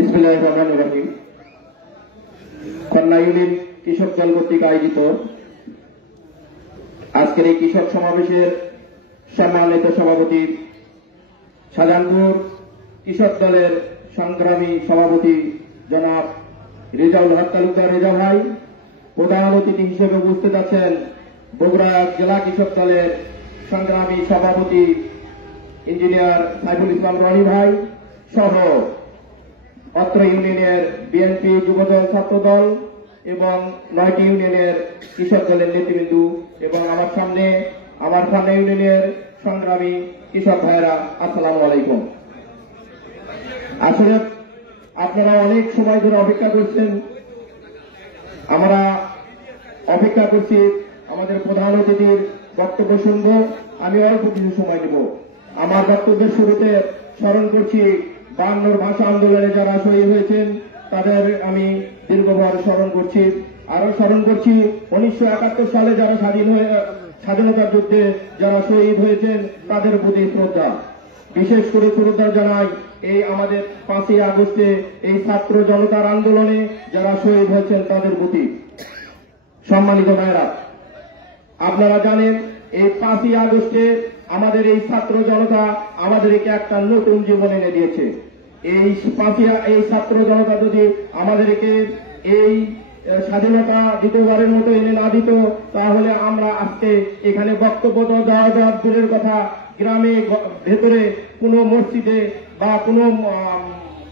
বিসমিল্লাহির রহমানির রহিম। খুলনা ইউনিয়ন কৃষক দল কর্তৃক আয়োজিত আজকের এই কৃষক সমাবেশের সম্মানিত সভাপতি, শাহজাহানপুর কৃষক দলের সংগ্রামী সভাপতি জনাব রেজাউল হক তালুকদার রেজা ভাই, প্রধান অতিথি হিসেবে উপস্থিত আছেন বগুড়া জেলা কৃষক দলের সংগ্রামী সভাপতি ইঞ্জিনিয়ার সাইফুল ইসলাম রনি ভাই সহ অত্র ইউনিয়নের বিএনপি যুবদল ছাত্রদল এবং 9টি ইউনিয়নের কৃষক দলের নেতৃবৃন্দ এবং আমার সামনে ইউনিয়নের সংগ্রামী কৃষক ভাইরা, আসসালামু আলাইকুম। আসলে আপনারা অনেক সময় ধরে অপেক্ষা করছেন, আমরা অপেক্ষা করছি আমাদের প্রধান অতিথির বক্তব্য শুনব। আমি অল্প কিছু সময় নেব। আমার বক্তব্যের শুরুতে স্মরণ করছি 52 ভাষা আন্দোলনে যারা শহীদ হয়েছেন তাদের আমি দীর্ঘবার স্মরণ করছি। আরো স্মরণ করছি 1971 সালে যারা স্বাধীনতার যুদ্ধে যারা শহীদ হয়েছেন তাদের প্রতি শ্রদ্ধা। বিশেষ করে শ্রদ্ধা জানাই এই আমাদের 5ই আগস্টে এই ছাত্র জনতার আন্দোলনে যারা শহীদ হয়েছেন তাদের প্রতি। সম্মানিত ভাইরা, আপনারা জানেন এই 5ই আগস্টে আমাদের এই ছাত্র জনতা আমাদেরকে একটা নতুন জীবন এনে দিয়েছে। এই ছাত্র জনতা যদি আমাদেরকে এই স্বাধীনতা দ্বিতীয়বারের মতো এনে না দিত, তাহলে আমরা আজকে এখানে বক্তব্য দেওয়া দূরের কথা, গ্রামে ভেতরে কোনো মসজিদে বা কোনো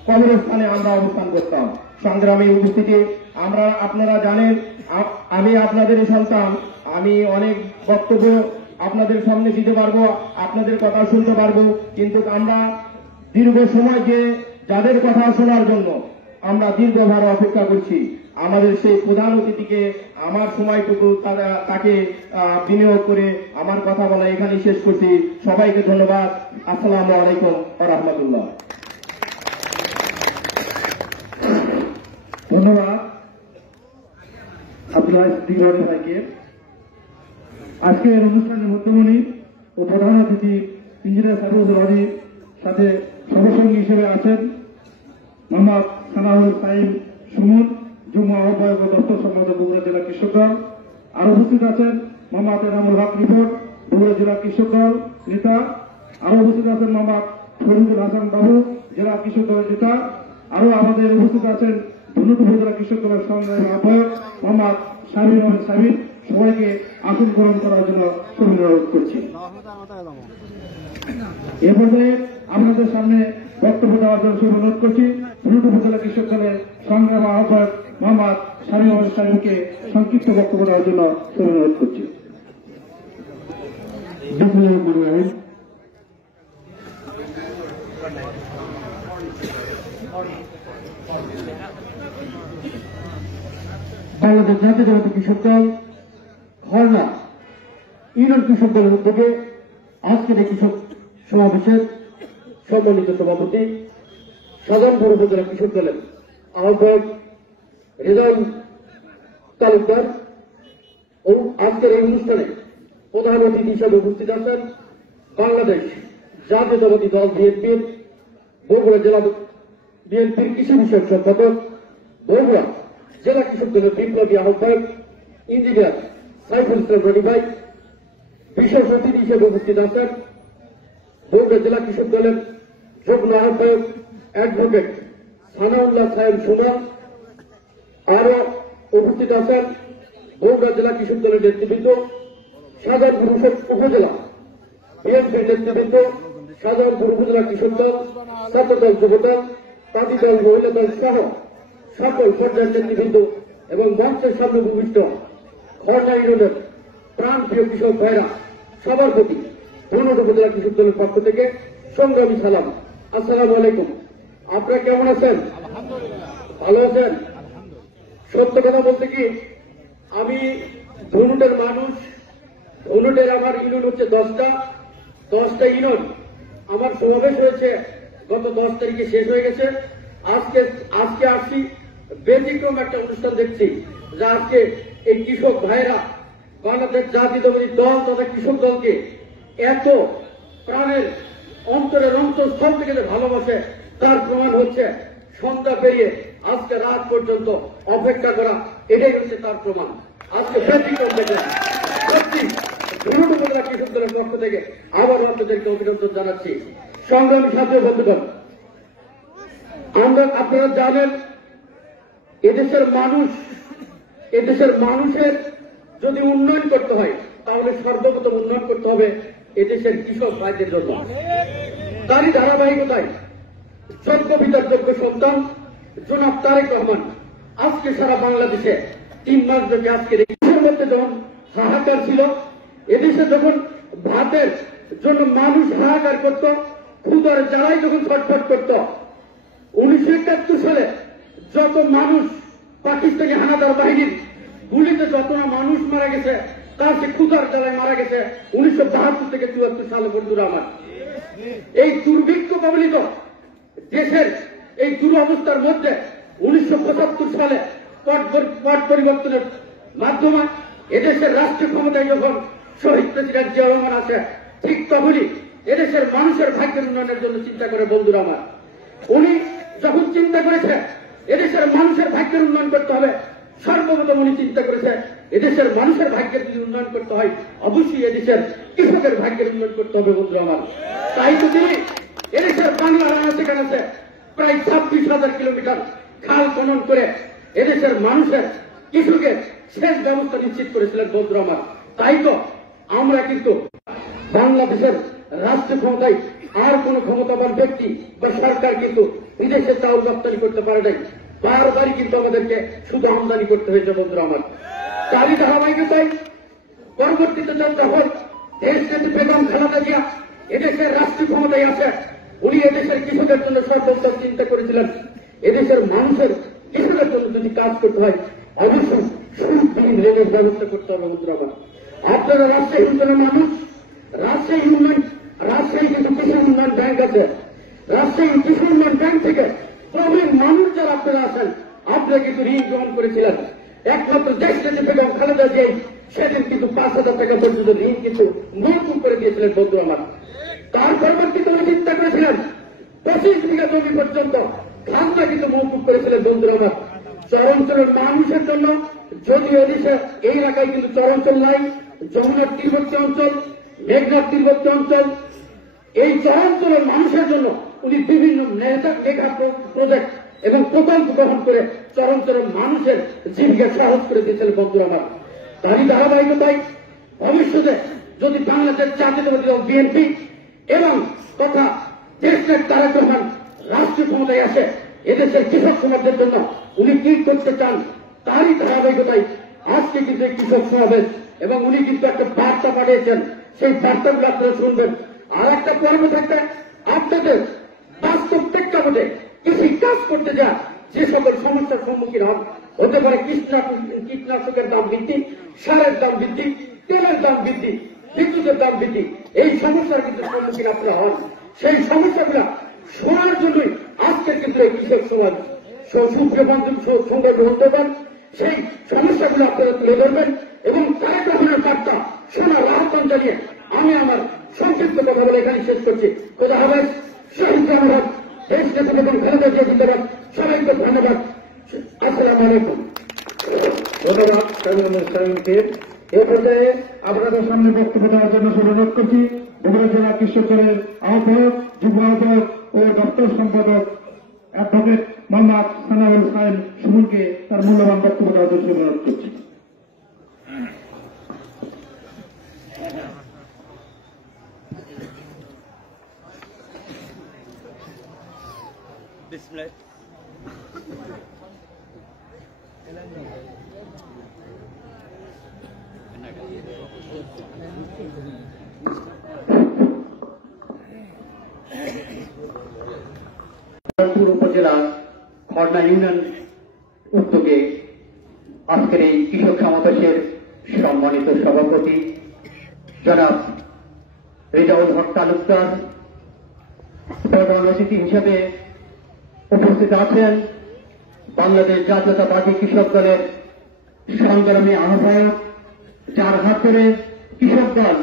কবরস্থানে আমরা অবস্থান করতাম। সংগ্রামী উপস্থিতি, আপনারা জানেন আমি আপনাদের সন্তান, আমি অনেক বক্তব্য আপনাদের সামনে দিতে পারবো, আপনাদের কথা শুনতে পারবো, কিন্তু আমরা দীর্ঘ সময় যাদের কথা শোনার জন্য আমরা দীর্ঘবার অপেক্ষা করছি, আমাদের সেই প্রধান অতিথিকে আমার সময়টুকু তাকে বিনিয়োগ করে আমার কথা বলা এখানে শেষ করছি। সবাইকে ধন্যবাদ। আসসালামু আলাইকুম ওয়া রাহমাতুল্লাহ। ধন্যবাদ আব্দুল আজিজ ভাইকে। আজকের অনুষ্ঠানের মধ্যমণি ও প্রধান অতিথি ইঞ্জিনিয়ার সাইফুল রনির সাথে সহসঙ্গী হিসেবে আছেন মোহাম্মদ সানাউল সাইম সুমন, যুগ্ম আহ্বায়ক ও দপ্তর সম্পাদক বগুড়া জেলা কৃষক দল। আরো উপস্থিত আছেন মোহাম্মদ এনামুল হক রিপোর্ট, বগুড়া জেলা কৃষক দল নেতা। আরো উপস্থিত আছেন মোহাম্মদ ফরিদুল হাসান বাবু, জেলা কৃষক দলের নেতা। আরো আমাদের উপস্থিত আছেন ধনুক উপজেলা কৃষক দলের সংগ্রামী আহ্বায়ক মোহাম্মদ শামীম আহমেদ সাবির। সবাইকে আসন গ্রহণ করার জন্য অনুরোধ করছি। এ পর্যায়ে আপনাদের সামনে বক্তব্য দেওয়ার জন্য অনুরোধ করছি ধনুক উপজেলা কৃষক দলের সংগ্রামী আহ্বায়ক মোহাম্মদ শামীম আহমেদ সাবিরকে সংক্ষিপ্ত বক্তব্য দেওয়ার জন্য অনুরোধ করছি। বাংলাদেশ জাতীয়তাবাদী কৃষক দল খুলনা ইউনিয়ন কৃষক দলের উদ্যোগে আজকের এই কৃষক সমাবেশের সম্মানিত সভাপতি, শাহজাহানপুর উপজেলা কৃষক দলের আহ্বায়ক রেজাউল তালুকদার ও আজকের এই অনুষ্ঠানে প্রধান অতিথি হিসাবে উপস্থিত আছেন বাংলাদেশ জাতীয়তাবাদী দল বিএনপির বগুড়া জেলা বিএনপির কৃষি বিষয়ক সম্পাদক, বগুড়া জেলা কৃষক দলের বিপ্লবী আহ্বায়ক ইঞ্জিনিয়ার সাইফুল ইসলাম রনি ভাই। বিশেষ অতিথি হিসেবে উপস্থিত আছেন বগুড়া জেলা কৃষক দলের যুগ্ম আহ্বায়ক অ্যাডভোকেট সানাউল্লাহ সাহেব সুমন। আরো উপস্থিত আছেন বগুড়া জেলা কৃষক দলের নেতৃবৃন্দ, শাহজাহানপুর উপজেলা বিএনপির নেতৃবৃন্দ, শাহজাহানপুর উপজেলা কৃষক দল, ছাত্রদল, যুবদল, তাঁতি দল, মহিলা দল সহ সকল পর্যায়ের নেতৃবৃন্দ এবং মঞ্চের সামনে উপবিষ্ট খুলনা ইউনিয়নের প্রাণপ্রিয় কৃষক ভাইরা, সবার প্রতি ধনুক উপজেলা কৃষক দলের পক্ষ থেকে সংগ্রামী সালাম। আসসালামু আলাইকুম। আপনারা কেমন আছেন? ভালো আছেন? সত্য কথা বলতে কি, আমি ধনুটের মানুষ। ধনুটের আমার ইউনিয়ন হচ্ছে 10টা ইউনিয়ন। আমার সমাবেশ হয়েছে গত 10 তারিখে, শেষ হয়ে গেছে। আজকে আসছি, ব্যতিক্রম একটা অনুষ্ঠান দেখছি যে আজকে এই কৃষক ভাইরা বাংলাদেশ জাতীয়তাবাদী দল তথা কৃষক দলকে এত প্রাণের অন্তরের অন্তঃস্থল থেকে যে ভালোবাসে তার প্রমাণ হচ্ছে সন্ধ্যা পেরিয়ে আজকে রাত পর্যন্ত অপেক্ষা করা, এটাই হচ্ছে তার প্রমাণ। আজকে ব্যতিক্রম দেখলেন। সত্যি ধন্যবাদ উপজেলা কৃষক দলের পক্ষ থেকে আবার আপনাদেরকে অভিনন্দন জানাচ্ছি। সংগ্রামী সাথী বন্ধুগণ, আপনারা জানেন এদেশের মানুষের যদি উন্নয়ন করতে হয় তাহলে সর্বপ্রথম উন্নয়ন করতে হবে এদেশের কৃষক ভাইদের জন্য। তারই ধারাবাহিকতায় যোগ্য বিচারযোগ্য সন্তান জনাব তারেক রহমান আজকে সারা বাংলাদেশে 3 মাস ধরে আজকে দেশের মধ্যে যখন হাহাকার ছিল, এদেশে যখন ভাতের জন্য মানুষ হাহাকার করত, ক্ষুধার জ্বালায় যখন ছটফট করত, 1971 সালে যত মানুষ পাকিস্তানি হানাদার বাহিনীর গুলিতে যত না মানুষ মারা গেছে, তার সে ক্ষুধার জ্বালায় মারা গেছে 1972 থেকে 74 সালে। বন্ধুরা আমার, এই দুর্ভিক্ষ কবলিত দেশের এই দুরবস্থার মধ্যে 1975 সালে পট পরিবর্তনের মাধ্যমে এদেশের রাষ্ট্রীয় ক্ষমতায় যখন শহীদ প্রেসিডেন্ট জিয়া রহমান আছে, ঠিক তখনই এদেশের মানুষের ভাগ্যের উন্নয়নের জন্য চিন্তা করে। বন্ধুরা আমার, উনি যখন চিন্তা করেছে এদেশের মানুষের ভাগ্যের উন্নয়ন করতে হবে, সর্বপ্রথম উনি চিন্তা করেছে এদেশের মানুষের ভাগ্যের যদি উন্নয়ন করতে হয় অবশ্যই এদেশের কৃষকের ভাগ্যের উন্নয়ন করতে হবে। বন্ধুরা আমার, তাই তো তিনি এদেশের বাংলার আনাচে কানাচে প্রায় 26,000 কিলোমিটার খাল খনন করে এদেশের মানুষের কৃষকের শেষ ব্যবস্থা নিশ্চিত করেছিলেন। বন্ধুরা আমার, তাই তো আমরা কিন্তু বাংলাদেশের রাষ্ট্র ক্ষমতায় আর কোন ক্ষমতাবান ব্যক্তি বা সরকার কিন্তু বিদেশে চাউল রপ্তানি করতে পারে নাই, বারবারই কিন্তু আমাদেরকে শুধু আমদানি করতে হয়েছে। বন্ধুরা আমার, তারই ধারাবাহিকতায় পরবর্তীতে যখন দেশ নেত্রী বেগম খালেদা জিয়া এদেশের রাষ্ট্রীয় ক্ষমতায় আসে, উনি এদেশের কৃষকের জন্য সর্বোত্তম চিন্তা করেছিলেন এদেশের মানুষের কৃষকের জন্য যদি কাজ করতে হয় অবশ্যই সুদবিহীন ঋণের ব্যবস্থা করতে হবে। বন্ধুরা আমার, আপনারা রাজশাহী অঞ্চলের মানুষ, রাজশাহী কিন্তু কৃষি উন্নয়ন ব্যাংক আছে, রাজশাহী কৃষি উন্নয়ন ব্যাংক থেকে প্রবীণ মানুষ যারা আপনারা আছেন, আপনারা কিন্তু ঋণ গ্রহণ করেছিলেন। একমাত্র দেশ নেত্রী বেগম খালেদা জিয়া সেদিন কিন্তু 5,000 টাকা পর্যন্ত ঋণ কিন্তু মৌকুব করে দিয়েছিলেন। বন্ধু আমার, তার পরবর্তীতে উনি চিন্তা করেছিলেন 25 বিঘা জমি পর্যন্ত খাজনা কিন্তু মৌকুব করেছিলেন। বন্ধুরা আমার, চরাঞ্চলের মানুষের জন্য, যদিও এদেশে এই এলাকায় কিন্তু চরাঞ্চল নাই, যমুনার তীরবর্তী অঞ্চল, মেঘনার তীরবর্তী অঞ্চল, এই চরাঞ্চলের মানুষের জন্য উনি বিভিন্ন মেগা প্রজেক্ট এবং প্রকল্প গ্রহণ করে চরাঞ্চলের মানুষের জীবিকা সহজ করে দিয়েছিলেন। বন্ধুরা আমার, তারই ধারাবাহিকতায় ভবিষ্যতে যদি বাংলাদেশ জাতীয়তাবাদী দল বিএনপি এবং তথা দেশনেত্রী তারেক রহমান রাষ্ট্রীয় ক্ষমতায় আসে, এদেশের কৃষক সমাজের জন্য উনি কি করতে চান তারই ধারাবাহিকতায় আজকে কিন্তু কৃষক সমাবেশ এবং উনি কিন্তু একটা বার্তা পাঠিয়েছেন, সেই বার্তাগুলো আপনারা শুনবেন। আর একটা পর্ব থাকতে আপনাদের বাস্তব প্রেক্ষাপটে কৃষি কাজ করতে যা যে সকল সমস্যার সম্মুখীন হতে পারে, কীটনাশকের দাম বৃদ্ধি, সারের দাম বৃদ্ধি, তেলের দাম বৃদ্ধি, বিদ্যুতের দাম বৃদ্ধি, এই সমস্যার কিন্তু সম্মুখীন আপনারা হন। সেই সমস্যাগুলো শোনার জন্যই আজকের কিন্তু এই কৃষক সমাজ সংগ্রাম হতে পারেন। সেই সমস্যাগুলো আপনারা তুলে ধরবেন এবং তারেক রহমানের বার্তা শোনার আহ্বান জানিয়ে আমি আমার সংক্ষিপ্ত কথা বলে এখানে শেষ করছি। খোদা হাফেজ, শহীদ ধন্যবাদ, দেশ নেতা বেগম খালেদা জিয়া জিন্দাবাদ, সবাইকে ধন্যবাদ, আসসালামু আলাইকুম। ধন্যবাদ সাইমকে। এ পর্যায়ে আপনাদের সামনে বক্তব্য দেওয়ার জন্য অনুরোধ করছি বগুড়া জেলা কৃষক দলের আহ্বায়ক, যুগ্ম আহ্বায়ক ও দপ্তর সম্পাদক অ্যাডভোকেট মোহাম্মদ সানাউল সাইম সুমনকে তার মূল্যবান বক্তব্য দেওয়ার জন্য অনুরোধ করছি। উপজেলা খড়না ইউনিয়ন উদ্যোগে আজকের এই কৃষক সমাবেশের সম্মানিত সভাপতি জনাব রেজাউল হক তালুকদার, প্রধান অতিথি হিসেবে উপস্থিত আছেন বাংলাদেশ জাতীয়তাবাদী কৃষক দলের সংগ্রামী আহ্বায়ক, যার হাত ধরে কৃষক দল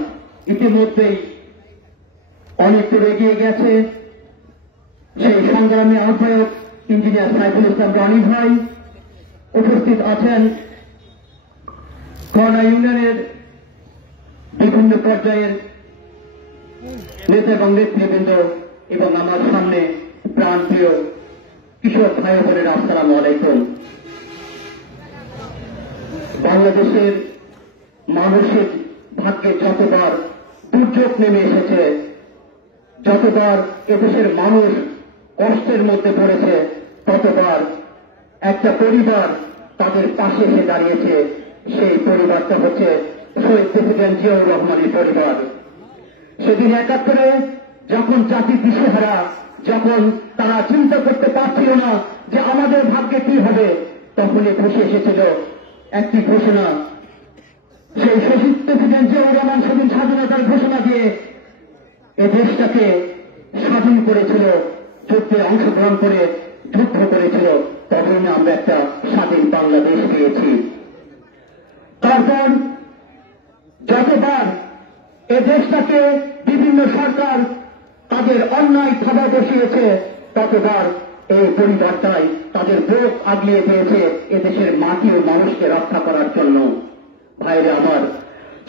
ইতিমধ্যেই অনেক দূর এগিয়ে গেছে, সেই সংগ্রামী আহ্বায়ক ইঞ্জিনিয়ার সাইফুল ইসলাম রনি ভাই, উপস্থিত আছেন করোনা ইউনিয়নের বিভিন্ন পর্যায়ের নেতা এবং নেতৃবৃন্দ এবং আমার সামনে প্রাণপ্রিয় কৃষক ভাই বোনেরা, আসসালামু আলাইকুম। বাংলাদেশের মানুষের ভাগ্যে যতবার দুর্যোগ নেমে এসেছে, যতবার এদেশের মানুষ কষ্টের মধ্যে পড়েছে, ততবার একটা পরিবার তাদের পাশে এসে দাঁড়িয়েছে। সেই পরিবারটা হচ্ছে শহীদ প্রেসিডেন্ট জিয়াউর রহমানের পরিবার। সেদিন ৭১ যখন জাতি দিশেহারা, যখন তারা চিন্তা করতে পারছিল না যে আমাদের ভাগ্যে কি হবে, তখনই বসে এসেছিল একটি ঘোষণা। সেই শহীদ প্রেসিডেন্ট জিয়াউর রহমান সেদিন স্বাধীনতার ঘোষণা দিয়ে এ দেশটাকে স্বাধীন করেছিল, যুদ্ধে অংশগ্রহণ করে যুদ্ধ করেছিল। তখন আমরা একটা স্বাধীন বাংলাদেশ পেয়েছি। তারপর যতবার এ দেশটাকে বিভিন্ন সরকার তাদের অন্যায় থাবা বসিয়েছে, ততবার এই পরিবারটাই তাদের বুক আগলিয়ে পেয়েছে এদেশের মাটি ও মানুষকে রক্ষা করার জন্য। ভাইরে আমার,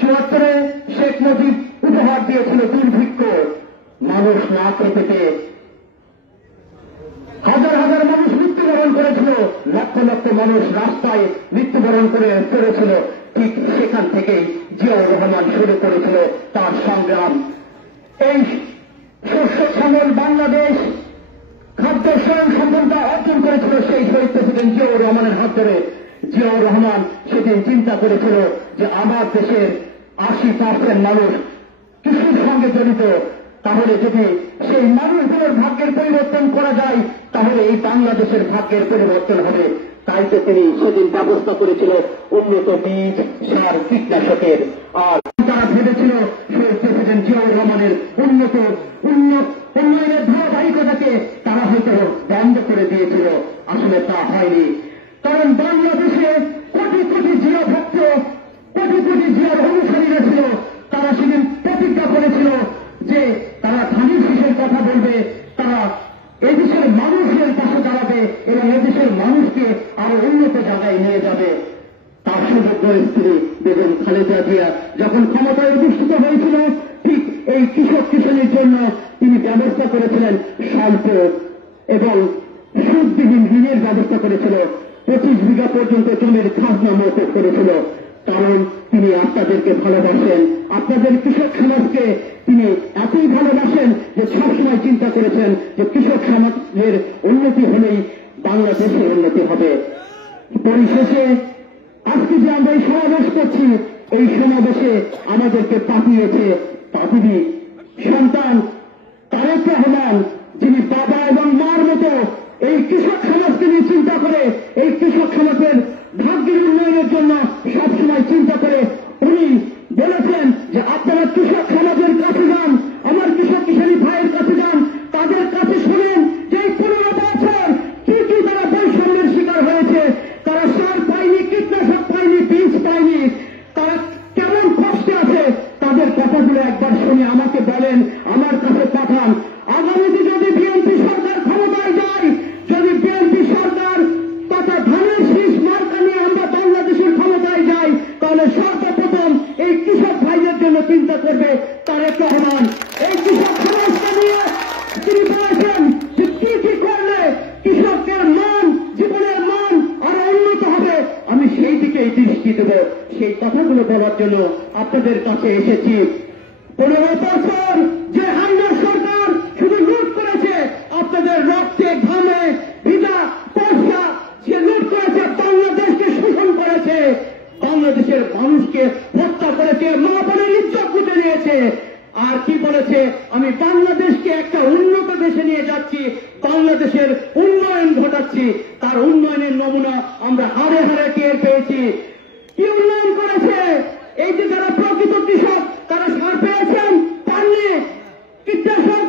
৭৪ শেখ মুজিব উপহার দিয়েছিল দুর্ভিক্ষ, মানুষ না খেতে পেয়ে হাজার হাজার মানুষ মৃত্যুবরণ করেছিল, লক্ষ লক্ষ মানুষ রাস্তায় মৃত্যুবরণ করে পড়েছিল। ঠিক সেখান থেকেই জিয়াউর রহমান শুরু করেছিল তার সংগ্রাম। এই শস্য শ্যামল বাংলাদেশ খাদ্য স্বয়ংসম্পূর্ণতা অর্জন করেছিল সেই শহীদ প্রেসিডেন্ট জিয়াউর রহমানের হাত ধরে। জিয়াউর রহমান সেদিন চিন্তা করেছিল যে আমার দেশের ৮০% মানুষ কৃষির সঙ্গে জড়িত, তাহলে যদি সেই মানুষগুলোর ভাগ্যের পরিবর্তন করা যায়, তাহলে এই বাংলাদেশের ভাগ্যের পরিবর্তন হবে। তাই তো তিনি সেদিন ব্যবস্থা করেছিল উন্নত বীজ, সার, কীটনাশকের। আর তারা ভেবেছিল শহীদ প্রেসিডেন্ট জিয়াউর রহমানের উন্নয়নের ধারাবাহিকতাকে তারা হয়তো বন্ধ করে দিয়েছিল। আসলে তা হয়নি, কারণ বাংলাদেশে কোটি কোটি জিয়া ভক্ত, কোটি কোটি জিয়ার অনুসারীরা ছিল। তারা সেদিন প্রতিজ্ঞা করেছিল যে তারা ধানের শীষের কথা বলবে, তারা এদেশের মানুষের পাশে দাঁড়াবে এবং এদেশের মানুষকে আরো উন্নত জায়গায় নিয়ে যাবে। তার সুযোগ্য স্ত্রী বেগম খালেদা জিয়া যখন ক্ষমতায় অধিষ্ঠিত হয়েছিল, ঠিক এই কৃষক কিষাণের জন্য তিনি ব্যবস্থা করেছিলেন স্বল্প এবং সুদবিহীন ঋণের ব্যবস্থা করেছিল। 25 বিঘা পর্যন্ত জমির খাজনা মওকুফ করেছিল। কারণ তিনি আপনাদেরকে ভালোবাসেন, আপনাদের কৃষক সমাজকে তিনি এতই ভালোবাসেন যে সবসময় চিন্তা করেছেন যে কৃষক সমাজের উন্নতি হলেই বাংলাদেশের উন্নতি হবে। পরিশেষে আজকে যে আমরা এই সমাবেশ করছি, এই সমাবেশে আমাদেরকে পাঠিয়েছে পাঠিয়ে সন্তান তারেক রহমান, যিনি বাবা এবং মার মতো এই কৃষক সমাজকে নিয়ে চিন্তা করে, এই কৃষক সমাজের ভাগ্যের উন্নয়নের জন্য সবসময় চিন্তা করে উনি বলেছেন যে আপনারা কৃষক সমাজের কাছে যান, আমার কৃষক কিষাণী ভাইয়ের কাছে যান, তাদের কাছে শুনেন যে 15 বছর কি কি তারা বৈষম্যের শিকার হয়েছে, তারা সার পায়নি, কীটনাশক পায়নি, বীজ পায়নি, তারা কেমন কষ্টে আছে, তাদের কথাগুলো একবার শুনে আমাকে বলেন, আমার কাছে পাঠান। আগামীতে যদি বিএনপি সরকার ক্ষমতায় যায়, যদি বিএনপি সরকার তথা ধানের শীষ মার্কা নিয়ে আমরা বাংলাদেশের ক্ষমতায় যাই, তাহলে সর্বপ্রথম এই কৃষক ভাইদের জন্য চিন্তা করবে তারেক রহমান। এই কৃষক সমাজকে নিয়ে তিনি বলেছেন যে কি কি করলে কৃষকের মান, জীবনের মান আরো উন্নত হবে, আমি সেই দিকেই দৃষ্টি দেব। সেই কথাগুলো বলার জন্য আপনাদের কাছে এসেছি। 15 বছর যে হাইনার সরকার শুধু লুট করেছে, আপনাদের রক্তে ঘামে ভিজা পয়সা সে লুট করেছে, বাংলাদেশকে শোষণ করেছে, বাংলাদেশের মানুষকে হত্যা করেছে, মা বোনের ইজ্জত লুটে নিয়েছে। আর কি বলেছে, আমি বাংলাদেশকে একটা উন্নত দেশে নিয়ে যাচ্ছি, বাংলাদেশের উন্নয়ন ঘটাচ্ছি। তার উন্নয়নের নমুনা আমরা হারে হারে টের পেয়েছি। কি উন্নয়ন করেছে? এই যে যারা প্রকৃত কৃষক তারা সার পেয়েছেন, পাননি, কীটনাশক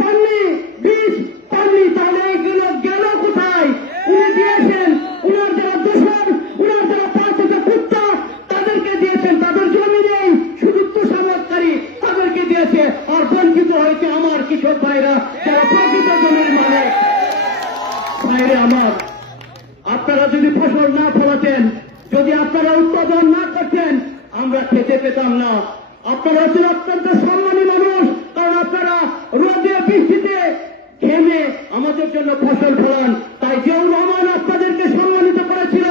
পাননি, বীজ পাননি, তাহলে এইগুলো গেল কোথায়? উনি দিয়েছেন, উনার যারা দোষর, উনার যারা পাঁচটা কুত্তা তাদেরকে দিয়েছেন, তাদের জমি নেই, শুধু তুষামতকারী তাদেরকে দিয়েছে। আর বঞ্চিত হয়েছে আমার কৃষক ভাইরা যারা প্রকৃত জমির মালিক। ভাইরে আপনারা যদি ফসল না ফলাতেন, যদি আপনারা উৎপাদন না করতেন, আমরা খেতে পেতাম না। আপনারা হচ্ছেন অত্যন্ত সম্মানী মানুষ, কারণ আপনারা রোদে বৃষ্টিতে ঘেমে আমাদের জন্য ফসল ফলান। তাই জিয়াউর রহমান আপনাদেরকে সম্মানিত করেছিল,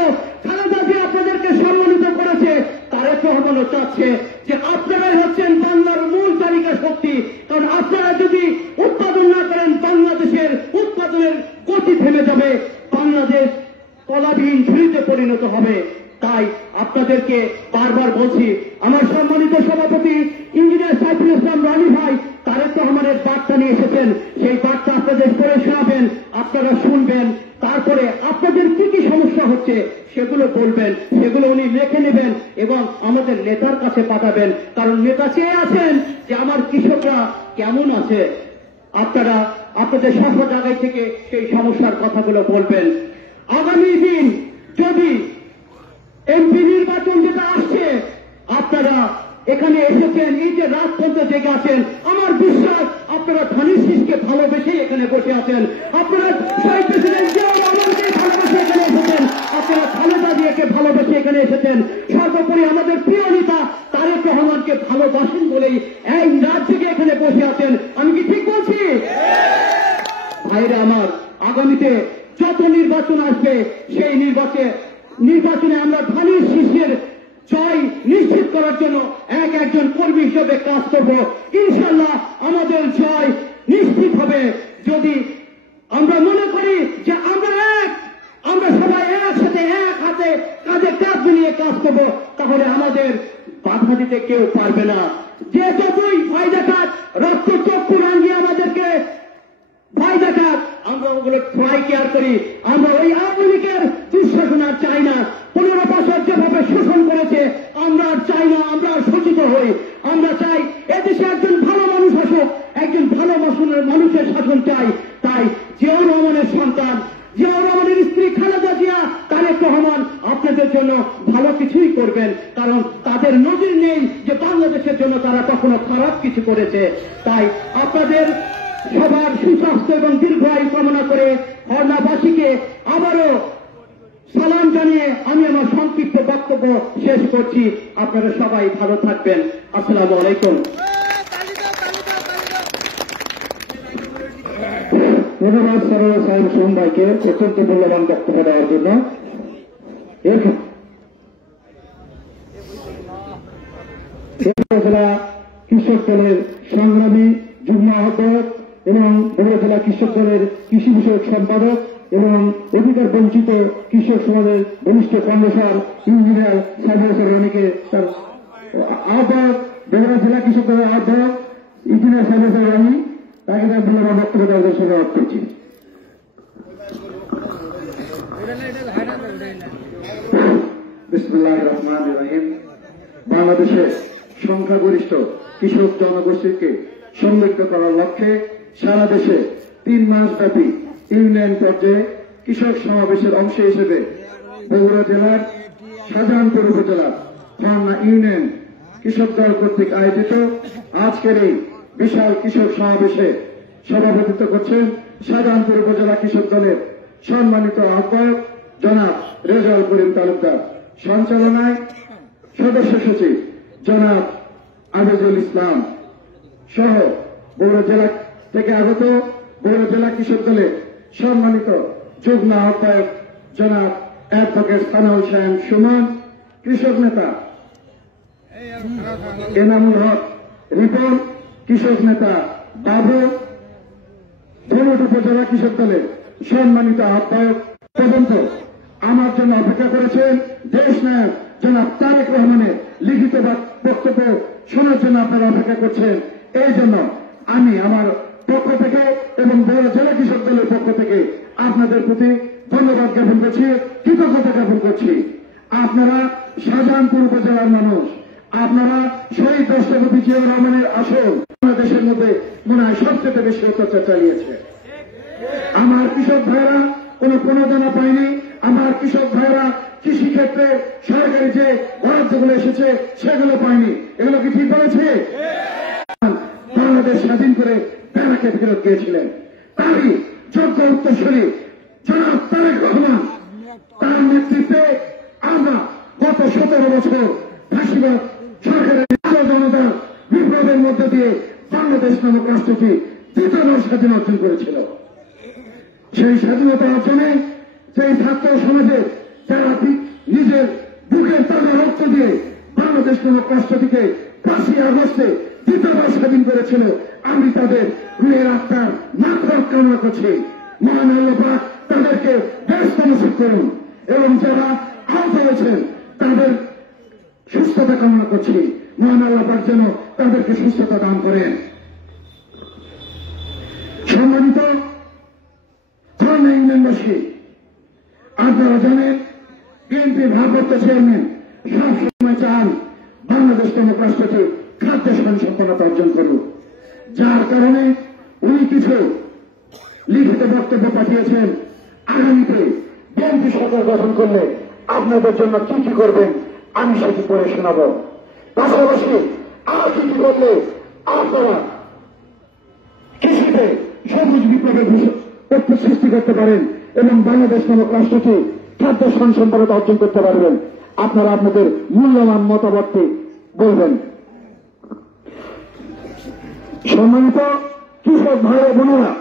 খালেদা জিয়া আপনাদেরকে সম্মানিত করেছে, তারেক রহমানও চাচ্ছে যে আপনারাই হচ্ছেন বাংলার মূল তালিকা শক্তি। কারণ আপনারা যদি উৎপাদন না করেন, বাংলাদেশের উৎপাদনের গতি থেমে যাবে, বাংলাদেশ কলাবিহীন ঝুড়িতে পরিণত হবে। তাই আপনাদেরকে বারবার বলছি, আমার সম্মানিত সভাপতি ইঞ্জিনিয়ার সাইফুল ইসলাম রানী ভাই তারেক রহমানের বার্তা নিয়ে এসেছেন। সেই বার্তা আপনাদের পড়ে শোনাবেন, আপনারা শুনবেন, তারপরে আপনাদের কি কি সমস্যা হচ্ছে সেগুলো বলবেন, সেগুলো উনি লিখে নেবেন এবং আমাদের নেতার কাছে পাঠাবেন। কারণ নেতা চেয়ে আছেন যে আমার কৃষকরা কেমন আছে। আপনারা আপনাদের স্বাস্থ্য জায়গায় থেকে সেই সমস্যার কথাগুলো বলবেন। আগামী দিন যদি এমপি নির্বাচন যেটা আসছে, আপনারা এখানে এসেছেন, এই যে রাত পর্যন্ত জেগে আছেন, আমার বিশ্বাস আপনারা ধানের শীষকে ভালোবেসে এখানে বসে আছেন। আপনারা শহীদ প্রেসিডেন্ট জিয়াউর রহমানকে ভালোবেসে এখানে এসেছেন, আপনারা খালেদা জিয়াকে ভালোবেসে এখানে এসেছেন, সর্বোপরি আমাদের প্রিয় নেতা তারেক রহমানকে ভালোবাসেন বলেই এই রাত জেগে এখানে বসে আছেন। আমি কি ঠিক বলছি? ভাইরা আমার, আগামীতে যত নির্বাচন আসবে সেই নির্বাচনে আমরা ধানের শীষের জয় নিশ্চিত করার জন্য একজন কর্মী হিসেবে কাজ করব। ইনশাল্লাহ আমাদের জয় নিশ্চিত হবে যদি আমরা মনে করি যে আমরা সবাই একসাথে এক হাতে কাঁধে কাঁধ মিলিয়ে কাজ করব, তাহলে আমাদের বাধা দিতে কেউ পারবে না। যে যতই ভয় দেখাত, রক্ত চক্ষু রাঙিয়ে আমাদেরকে ভয় দেখাত, আমরা ওগুলো ট্রাই কেয়ার করি। আমরা ওই আওয়ামী লীগের দুঃশাসন আর চাই না। 15 বছর যেভাবে শোষণ করেছে আমরা আর চাই না, আমরা সচেত হই। আমরা চাই এদেশে একজন ভালো মানুষ আসুক, একজন ভালো মানুষের শাসন চাই। তাই জিয়াউর রহমানের সন্তান, জিয়াউর রহমানের স্ত্রী খালেদা জিয়া, তারেক রহমান আপনাদের জন্য ভালো কিছুই করবেন, কারণ তাদের নজির নেই যে বাংলাদেশের জন্য তারা কখনো খারাপ কিছু করেছে। তাই আপনাদের সবার সুস্বাস্থ্য এবং দীর্ঘায়ু কামনা করে হরনাবাসীকে আবারও সালাম জানিয়ে আমি আমার সংক্ষিপ্ত বক্তব্য শেষ করছি। আপনারা সবাই ভালো থাকবেন। আসসালামু আলাইকুম। ধন্যবাদ সরোয়ার সাহেব সোম ভাইকে অত্যন্ত মূল্যবান বক্তব্য দেওয়ার জন্য। জেলা কৃষক দলের সংগ্রামী যুগ্ম আহ্বায়ক এবং বগুড়া জেলা কৃষক দলের কৃষি বিষয়ক সম্পাদক এবং অধিকার বঞ্চিত কৃষক সমাজের বরিষ্ঠ কর্মসার ইঞ্জিনিয়ার সাইফুল ইসলাম রানীকে তার আহ্বায়ক, বগুড়া জেলা কৃষক দলের আহ্বায়ক ইঞ্জিনিয়ার সাইফুল ইসলাম রানী, তাকে তার মূল্যবান বক্তব্য দেওয়ার জন্য অনুরোধ করছি। বিসমিল্লাহির রহমানির রহিম। বাংলাদেশে সংখ্যাগরিষ্ঠ কৃষক জনগোষ্ঠীকে সমৃদ্ধ করার লক্ষ্যে সারা দেশে 3 মাস ব্যাপী ইউনিয়ন পর্যায়ে কৃষক সমাবেশের অংশ হিসেবে বগুড়া জেলার শাহজাহানপুর উপজেলার খর্না ইউনিয়ন কৃষক দল কর্তৃক আয়োজিত আজকের এই বিশাল কৃষক সমাবেশে সভাপতিত্ব করছেন শাহজাহানপুর উপজেলা কৃষক দলের সম্মানিত আহ্বায়ক জনাব রেজাউল করিম তালুকদার, সঞ্চালনায় সদস্য সচিব জনাব আবেজুল ইসলাম সহ বগুড়া জেলা থেকে আগত বগুড়া জেলা কৃষক দলের সম্মানিত যুগ্ম আহ্বায়ক জনাব অ্যাডভোকেট সানাউল সাহেব সুমন, কৃষক নেতা এনামুল হক রিপন, কৃষক নেতা বাবু, ধনুট উপজেলা কৃষক দলের সম্মানিত আহ্বায়ক পর্যন্ত আমার জন্য অপেক্ষা করেছেন দেশ নায়ক জনাব তারেক রহমানের লিখিত বক্তব্য শোনার জন্য আপনারা অপেক্ষা করছেন। এই জন্য আমি আমার পক্ষ থেকে এবং বগুড়া জেলা কৃষক দলের পক্ষ থেকে আপনাদের প্রতি ধন্যবাদ জ্ঞাপন করছি, কৃতজ্ঞতা জ্ঞাপন করছি। আপনারা শাহজাহানপুর উপজেলার মানুষ, আপনারা শহীদ রাষ্ট্রপতি জিয়াউর রহমানের আসল বাংলাদেশের মধ্যে মনে হয় সবচেয়ে বেশি অত্যাচার চালিয়েছে। আমার কৃষক ভাইরা কোনো প্রণোদনা পায়নি। আমার কৃষক ভাইরা কৃষি ক্ষেত্রে সরকারি যে বরাদ্দগুলো এসেছে সেগুলো পায়নি। এগুলো কি ঠিক বলেছে? বাংলাদেশ স্বাধীন করে ব্যারাকে ফেরত গিয়েছিলেন। তারই যোগ্য উত্তরসূরি জনাব তারেক রহমান তার নেতৃত্বে আমরা গত 17 বছর ফাঁসিবাদ সরকারের জনতার বিপ্লবের মধ্যে দিয়ে বাংলাদেশ নামক রাষ্ট্রটি দ্বিতীয়বার স্বাধীন অর্জন করেছিল। সেই স্বাধীনতা অর্জনে সেই ছাত্র সমাজে যারা নিজের বুকের তাজা রক্ত দিয়ে বাংলাদেশ নামক রাষ্ট্রটিকে 5ই আগস্টে দ্বিতীয়বার স্বাধীন করেছিল, আমি তাদের রুহের আত্মার মাত্রা কামনা করছি। মহান আল্লাহ পাক তাদেরকে ব্যস্ত নসিব করুন এবং যারা আহত হয়েছেন তাদের সুস্থতা কামনা করছি। মহান আল্লাহ পাক যেন তাদেরকে সুস্থতা দান করেন। সম্মানিত খুলনা ইউনিয়নবাসী, আপনারা জানেন বিএনপির ভারপ্রাপ্ত চেয়ারম্যান সবসময় চান বাংলাদেশ নামক রাষ্ট্রটি খাদ্য স্বয়ংসম্পূর্ণতা অর্জন করুক, যার কারণে উনি কিছু লিখিত বক্তব্য পাঠিয়েছেন। আগামীতে বিএনপি সরকার গঠন করলে আপনাদের জন্য কি কি করবেন আমি সেটি পড়ে শোনাব। পাশাপাশি আর কি কি করলে আপনারা কৃষিতে সবুজ বিপ্লবের তথ্য সৃষ্টি করতে পারেন এবং বাংলাদেশ নামক রাষ্ট্রটি খাদ্য স্বয়ংসম্পূর্ণতা অর্জন করতে পারবেন, আপনারা আপনাদের মূল্যবান মতামতটি বলবেন। সম্মানিত কৃষক ভাই বোনেরা,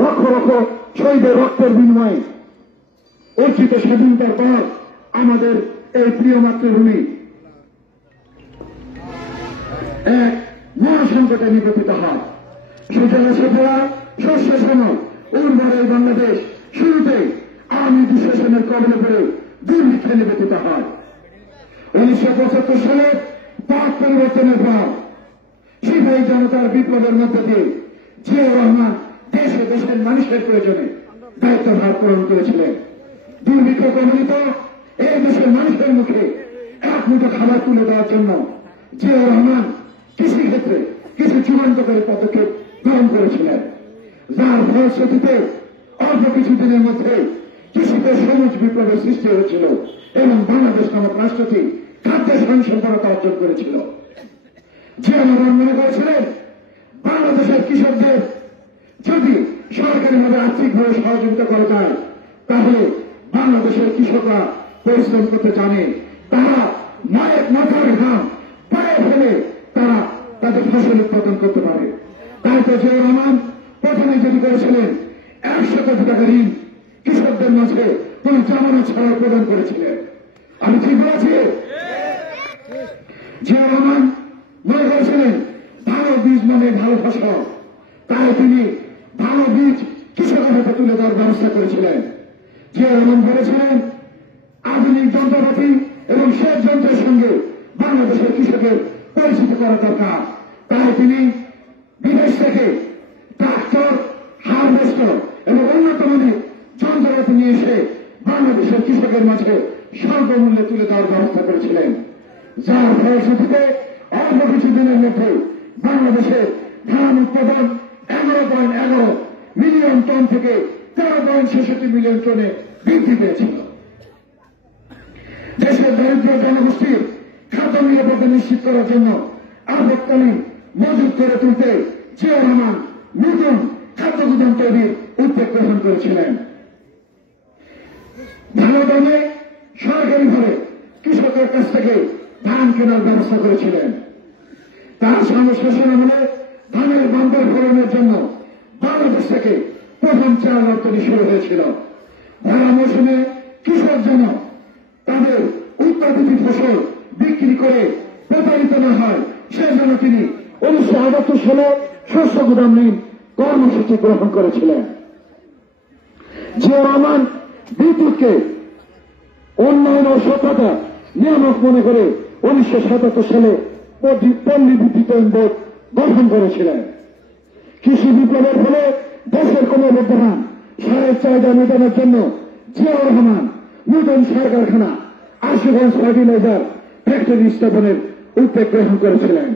লক্ষ লক্ষ শহীদের রক্তের বিনিময়ে অর্জিত স্বাধীনতার পর আমাদের এই প্রিয় মাতৃভূমি এক মহাসংকটে নিপতিত হয়। সুজলা সুফলা শস্য শ্যামল উর্বর এই বাংলাদেশ শুরুতে আওয়ামী দুঃশাসনের কবলে পড়ে দুর্ভিক্ষে নিপতিত হয়। 1975 সালে পথ পরিবর্তনের পর সিপাহী জনতার বিপ্লবের মধ্য দিয়ে জিয়াউর রহমান দেশে দেশের মানুষের প্রয়োজনে দায়িত্বভার পূরণ করেছিলেন। দুর্ভিক্ষ কবলিত এই দেশের মানুষের মুখে এক মুঠো খাবার তুলে দেওয়ার জন্য জিয়াউর রহমান কৃষি ক্ষেত্রে কিছু যুগান্তকারী পদক্ষেপ গ্রহণ করেছিলেন, যার ফলশ্রুতিতে অল্প কিছুদিনের মধ্যে কৃষিতে সবুজ বিপ্লবের সৃষ্টি হয়েছিল এবং বাংলাদেশ নামক রাষ্ট্রটি খাদ্য স্বয়ংসম্পূর্ণতা অর্জন করেছিল। জিয়াউর রহমান মনে করেছিলেন বাংলাদেশের কৃষকদের যদি সরকারিভাবে আর্থিকভাবে সহযোগিতা করা যায় তাহলে বাংলাদেশের কৃষকরা পরিশ্রম করতে জানে, তারা মাথার ঘাম পায়ে ফেলে তারা তাদের ফসল উৎপাদন করতে পারে। তাই তো জিয়াউর রহমান প্রথমে যেটি করেছিলেন 100 কোটি টাকা ঋণ কৃষকদের মাঝে কোন জামানত ছাড়া প্রদান করেছিলেন। আমি ঠিক বলেছি? জিয়াউর রহমান মনে করেছিলেন ভালো বীজ মানে ভালো ফসল, তাই তিনি ভালো বীজ কৃষকের হাতে তুলে দেওয়ার ব্যবস্থা করেছিলেন। জিয়াউর রহমান বলেছিলেন আধুনিক যন্ত্রপাতি এবং সেচ যন্ত্রের সঙ্গে বাংলাদেশের কৃষকের পরিচিত করা দরকার, তাই তিনি বিদেশ থেকে ট্রাক্টর, হারভেস্টার এবং উন্নত মানের যন্ত্রপাতি নিয়ে এসে বাংলাদেশের কৃষকের মাঝে স্বল্পমূল্যে তুলে দেওয়ার ব্যবস্থা করেছিলেন, যার ফলশ্রুতিতে অল্প কিছুদিনের মধ্যে বাংলাদেশের ধান উৎপাদন 11.11 মিলিয়ন টন থেকে 13.66 মিলিয়ন টনে বৃদ্ধি পেয়েছিল। দেশের দরিদ্র জনগোষ্ঠীর খাদ্য নিরাপত্তা নিশ্চিত করার জন্য আপৎকালীন মজুত করে তুলতে জিয়াউর রহমান নতুন খাদ্য গুদাম তৈরির উদ্যোগ গ্রহণ করেছিলেন। ভালো দামে সরকারিভাবে কৃষকের কাছ থেকে ধান কেনার ব্যবস্থা করেছিলেন। তার সঙ্গে শাসন আমলে ধানের বাম্পার ফলনের জন্য বাংলাদেশ থেকে প্রথম চাল রপ্তানি শুরু হয়েছিল। ভরা মৌসুমে কৃষক যেন তাদের উৎপাদিত ফসল বিক্রি করে প্রতারিত না হয় সেজন্য তিনি 1978 সালে শস্য গুদাম ঋণ কর্মসূচি গ্রহণ করেছিলেন। জিয়াউর রহমান বিদ্যুৎকে উন্নয়ন ও সভ্যতা নিয়ামক মনে করে 1977 সালে পল্লী বিদ্যুতায়ন বোর্ড গঠন করেছিলেন। কৃষি বিপ্লবের ফলে দেশের কোন বর্তমান সারের চাহিদা মেটানোর জন্য জিয়াউর রহমান নতুন সার কারখানা আশুগঞ্জ ফার্টিলাইজার ফ্যাক্টরি স্থাপনের উদ্যোগ গ্রহণ করেছিলেন।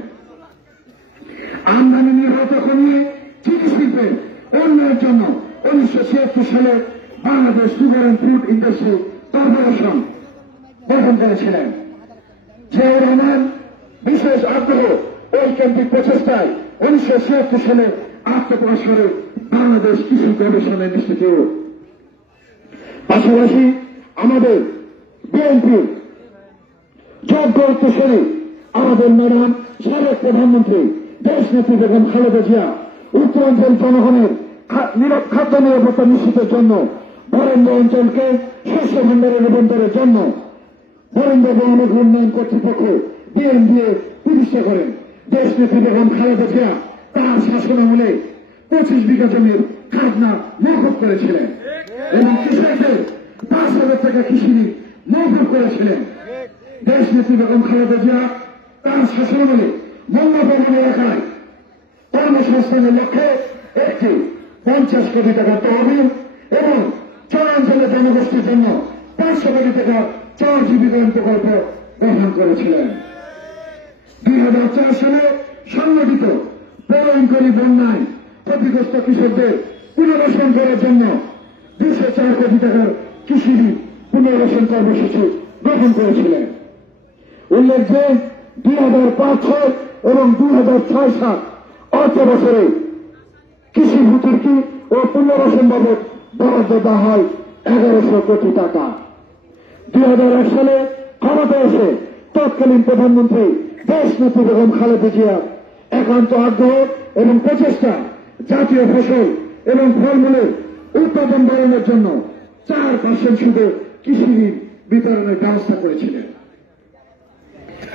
আমদানি নির্ভরতা কমিয়ে কৃষি শিল্পের উন্নয়নের জন্য 1976 সালে Bangladesh sugar and food industry corporation গঠন করেছিলেন। জিয়াউর রহমান বিশেষ আগ্রহ ঐকান্তিক প্রচেষ্টায় 1976 সালে আত্মপ্রকাশ করে বাংলাদেশ কৃষি গবেষণা ইনস্টিটিউট। পাশাপাশি আমাদের বিএনপি যোগ্য উত্তরসূরি আমাদের ম্যাডাম সাবেক প্রধানমন্ত্রী দেশনেত্রী বেগম খালেদা জিয়া উত্তরাঞ্চল জনগণের খাদ্য নিরাপত্তা নিশ্চিতের জন্য বরেন্দ্র অঞ্চলকে শস্য ভাণ্ডারে রূপান্তরের জন্য বরেন্দ্র ভৌমিক উন্নয়ন কর্তৃপক্ষ বিএনপিএ প্রতিষ্ঠা করেন। দেশনেত্রী বেগম খালেদা জিয়া তার শাসনামলে 25 বিঘা জমির খাজনা মওকুফ করেছিলেন এবং কৃষকদের 5,000 টাকা কৃষি ঋণ মওকুফ করেছিলেন। দেশনেত্রী বেগম খালেদা জিয়া তার শাসনামলে মঙ্গলভবন এলাকায় কর্মসংস্থানের লক্ষ্যে একটি 50 কোটি টাকা তহবিল এবং চরাঞ্চলের জনগোষ্ঠীর জন্য 500 কোটি টাকা চর জীবিকায়ন প্রকল্প গ্রহণ করেছিলেন। 2004 সালে সংগঠিত প্রলয়ঙ্করী বন্যায় ক্ষতিগ্রস্ত কৃষকদের পুনর্বাসন করার জন্য 204 কোটি টাকার কৃষি ঋণ পুনর্বাসন কর্মসূচি গ্রহণ করেছিলেন। উল্লেখ্য 2005-06 এবং 2006-07 অর্থ বছরে কৃষি ভূতুর্কি ও পুনর্বাসন বাবদ বরাদ্দ দেওয়া হয় 1100 কোটি টাকা। 2001 সালে ক্ষমতায় এসে তৎকালীন প্রধানমন্ত্রী দেশনেত্রী বেগম খালেদা জিয়া একান্ত আগ্রহ এবং প্রচেষ্টা জাতীয় ফসল এবং ফলমূলের উৎপাদন বাড়ানোর জন্য 4% সুদে কৃষি ঋণ বিতরণের ব্যবস্থা করেছিলেন।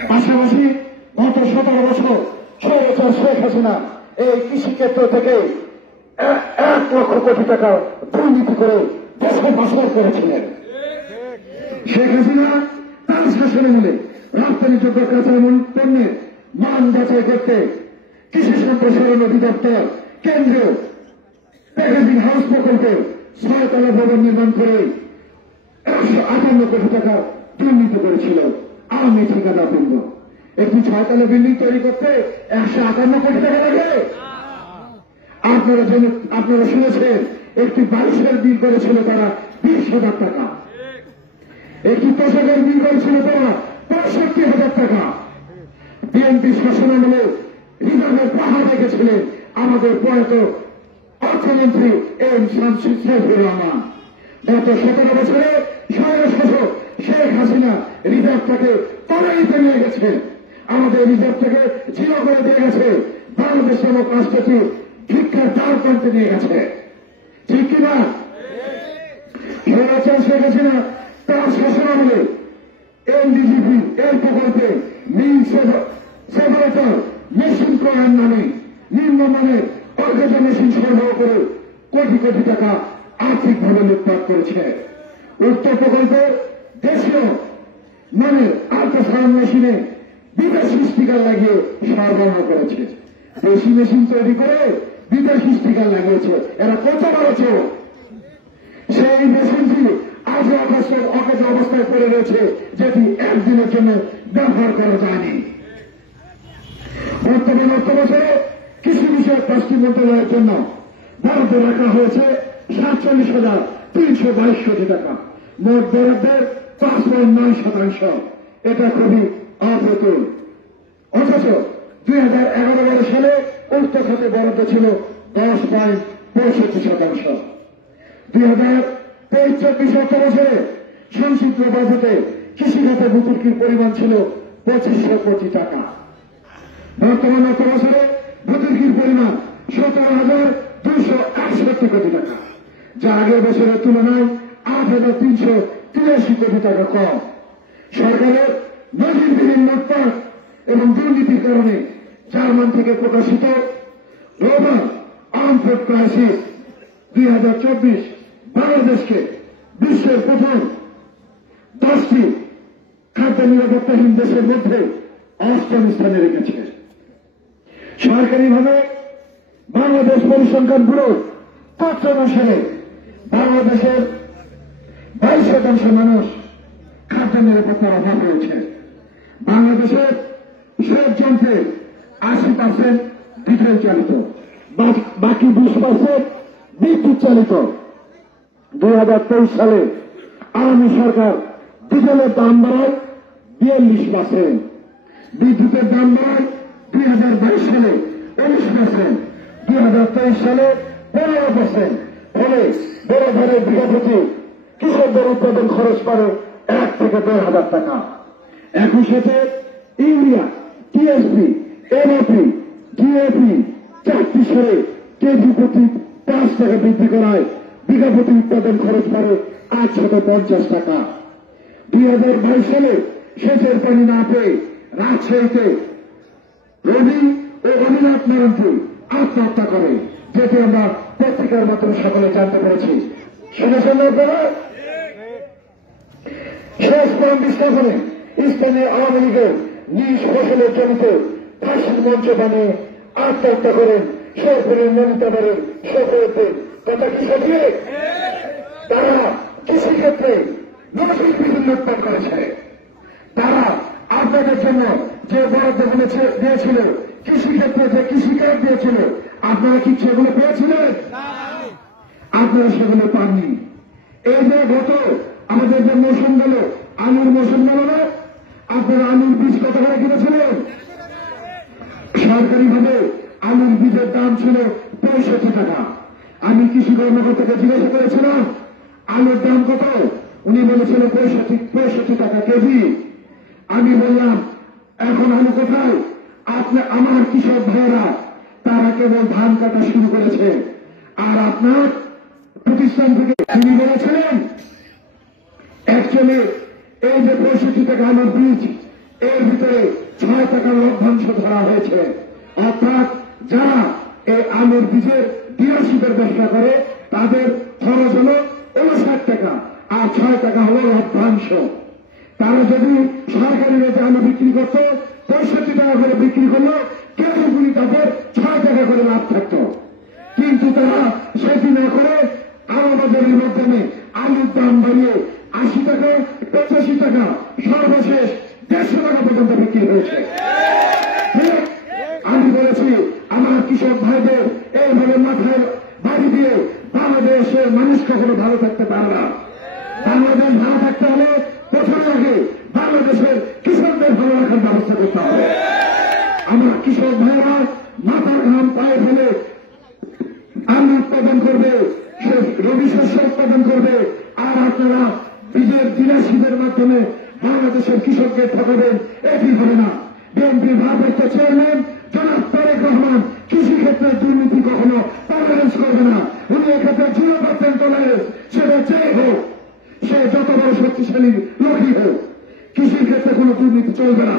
পাশাপাশি গত 17 বছর স্বৈরাচার শেখ হাসিনা এই কৃষিক্ষেত্র থেকে 1 লক্ষ কোটি টাকা দুর্নীতি করে দেশে পাচার করেছিলেন। শেখ হাসিনা তার শাসনামলে রপ্তানিযোগ্য কাঁচামাল পণ্যের মান যাচাই করতে কৃষি সম্প্রসারণ অধিদপ্তর কেন্দ্রীয় প্যাকেজিং হাউস প্রকল্পে 6 তলা ভবন নির্মাণ করে 158 কোটি টাকা দুর্নীতি করেছিল আওয়ামী ঠিকাদার বৃন্দ। একটি 6 তলা বিল্ডিং তৈরি করতে 158 কোটি টাকা লাগে। আপনারা শুনেছেন একটি বারিশের বিল করেছিল তারা 20,000 টাকা, একটি পোশাকের বিল করেছিল তারা 65,000 টাকা। বিএনপি শাসনামলে রিজার্ভের পাহাড় রেখেছিলেন আমাদের প্রয়াত অর্থমন্ত্রী এম শামসুল সাইফুর রহমান। গত 17 বছরে স্বৈরশাসক শেখ হাসিনা রিজার্ভটাকে তলাইতে নিয়ে গেছে, আমাদের রিজার্ভটাকে জিরো করে দিয়ে গেছে, বাংলাদেশ নামক রাষ্ট্রটি ভিক্ষার দ্বার প্রান্তে নিয়ে গেছে। ঠিক কিনা? স্বৈরাচার শেখ হাসিনা তার শাসনামলে এনডিজিপি এই প্রকল্পে মিল সেপারেটর মেশিন ক্রয়ের নামে নিম্নমানের অর্গাজা মেশিন সরবরাহ করে কোটি কোটি টাকা আর্থিকভাবে লুটপাট করেছে। উক্ত প্রকল্পে দেশীয় মানের আল্ট্রাসাউন্ড মেশিনে বিদেশি স্টিকার লাগিয়ে সরবরাহ করেছে। দেশি মেশিন তৈরি করে বিদেশি স্টিকার লাগিয়েছে। এরা কত বড়! সেই মেশিনটি আজ অকেজ অবস্থায় পড়ে রয়েছে, যেটি একদিনের জন্য ব্যবহার করা যায়নি। বর্তমান অর্থ বছরে কৃষি বিষয়ক 5টি মন্ত্রণালয়ের জন্য বরাদ্দ রাখা হয়েছে 47,322 কোটি টাকা, মোট বরাদ্দের 5.9%। এটা খুবই অপ্রতুল। অথচ 2011-12 সালে উক্ত খাতে বরাদ্দ ছিল 10.65%। 2023-24 অর্থ বছরে সংক্ষিপ্ত বাজেটে কৃষি খাতে ভূতুর্কির পরিমাণ ছিল 2500 কোটি টাকা। বর্তমান অর্থ বছরে ভূতুর্কির পরিমাণ 17,268 কোটি টাকা, যা আগের বছরের তুলনায় 8,383 কোটি টাকা কম। সরকারের নজিরবিহীন লুটপাট এবং দুর্নীতির কারণে জার্মান থেকে প্রকাশিত গ্লোবাল আর্ম ফুড ক্রাইসিস 2024 বাংলাদেশকে বিশ্বের প্রথম 10টি খাদ্য নিরাপত্তাহীন দেশের মধ্যে 8ম স্থানে রেখেছে। সরকারিভাবে বাংলাদেশ পরিসংখ্যান ব্যুরো তথ্য অনুসারে বাংলাদেশের 22% মানুষ খাদ্য নিরাপত্তার অভাব রয়েছে। বাংলাদেশের সব যন্ত্রে 80% ডিজেল চালিত, বাকি 20% বিদ্যুৎ চালিত। 2023 সালে আওয়ামী সরকার ডিজেলের দাম বাড়ায় 42%, বিদ্যুতের দাম বাড়ায় 2022 সালে 19%, 2023 সালে 15%। ফলে বড় ধরনের বিঘা প্রতি কৃষকদের উৎপাদন খরচ পড়ে 1 থেকে 2,000 টাকা। একই সাথে ইউরিয়া, টিএসপি, এমওপি, ডিএপি 4টি সারে কেজি প্রতি 5 টাকা বৃদ্ধি করায় বিঘা প্রতি উৎপাদন খরচ পড়ে 850 টাকা। 2022 সালে সেচের পানি না পেয়ে রাজশাহীতে রবি ও অমিনাথ নারায়ণপুর আত্মহত্যা করে, যেটি আমরা পত্রিকার মাধ্যমে সকলে জানতে পেরেছি। শুনেছেন আপনারা? শেষ পাম্প স্থাপনে স্থানীয় আওয়ামী লীগের নিজ ফসলের জমিতে ফাঁসির মঞ্চ বানিয়ে আত্মহত্যা করেন শেরপুরের মনিতাবারের সকলদের। কথা কি সঠিক? তারা কৃষিক্ষেত্রে নতুন বিভিন্ন উৎপাদ করেছে। তারা আপনাদের জন্য যে বরাদ্দ দিয়েছিল, কৃষিক্ষেত্রে যে কৃষি কার্ড দিয়েছিল, আপনারা কি সেগুলো পেয়েছিলেন? আপনারা সেগুলো পাননি। এই যে গত আমাদের যে মৌসুম গেল, আলুর মৌসুম গেল না, আপনারা আলুর বীজ কত করে কিনেছিলেন? সরকারিভাবে আলুর বীজের দাম ছিল 65 টাকা। আমি কৃষি কর্মকর্তাকে জিজ্ঞাসা করেছিলাম আলুর দাম কত, উনি বলেছিল 65 টাকা কেজি। আমি বললাম এখন আলু কোথায়? আমার কৃষক ভাইয়েরা তারা কেবল ধান কাটা শুরু করেছে, আর আপনার প্রতিষ্ঠান থেকে তিনি বলেছিলেন অ্যাকচুয়ালি এই যে 65 টাকা আলুর বীজ, এর ভিতরে 6 টাকার লভ্যাংশ ধরা হয়েছে। অর্থাৎ যারা এই আলুর বীজের ডিলারশিপের ব্যবসা করে তাদের খরচ হল 59 টাকা, আর 6 টাকা হল লভ্যাংশ। তারা যদি সরকারি রেটে আলু বিক্রি করত, 65 টাকা করে বিক্রি করলো, কেজিগুলি তাদের 6 টাকা করে লাভ থাকত। কিন্তু তারা সেটি না করে আলুবাজারের মাধ্যমে আলুর দাম বাড়িয়ে 80 টাকা, 85 টাকা, সর্বশেষ 150 টাকা পর্যন্ত বিক্রি হয়েছে। আমি বলেছি আমার কৃষক ভাইদের এইভাবে মাথায় বাড়ি দিয়ে বাংলাদেশের মানুষ কখনো ভালো থাকতে পারে না। বাংলাদেশ ভালো থাকতে হলে প্রথমে আগে বাংলাদেশের কৃষকদের ভালো রাখার ব্যবস্থা করতে হবে। আমার কৃষক ভাইরা মাথার ঘাম পায়ে ফেলে আলু উৎপাদন করবে, রবি শস্য উৎপাদন করবে, আর আপনারা বীজের ডিলারশিপের মাধ্যমে বাংলাদেশের কৃষকদের ঠকাবেন, এটি হবে না। বিএনপির ভারপ্রাপ্ত চেয়ারম্যান জনাব তারেক রহমান কৃষিক্ষেত্রে দুর্নীতি কখনো টলারেন্স করবে না। উনি এক্ষেত্রে 0% টলারেন্স, সেটা যেই হোক, সে যত বড় শক্তিশালী লোকই হোক, কৃষির ক্ষেত্রে কোন দুর্নীতি চলবে না।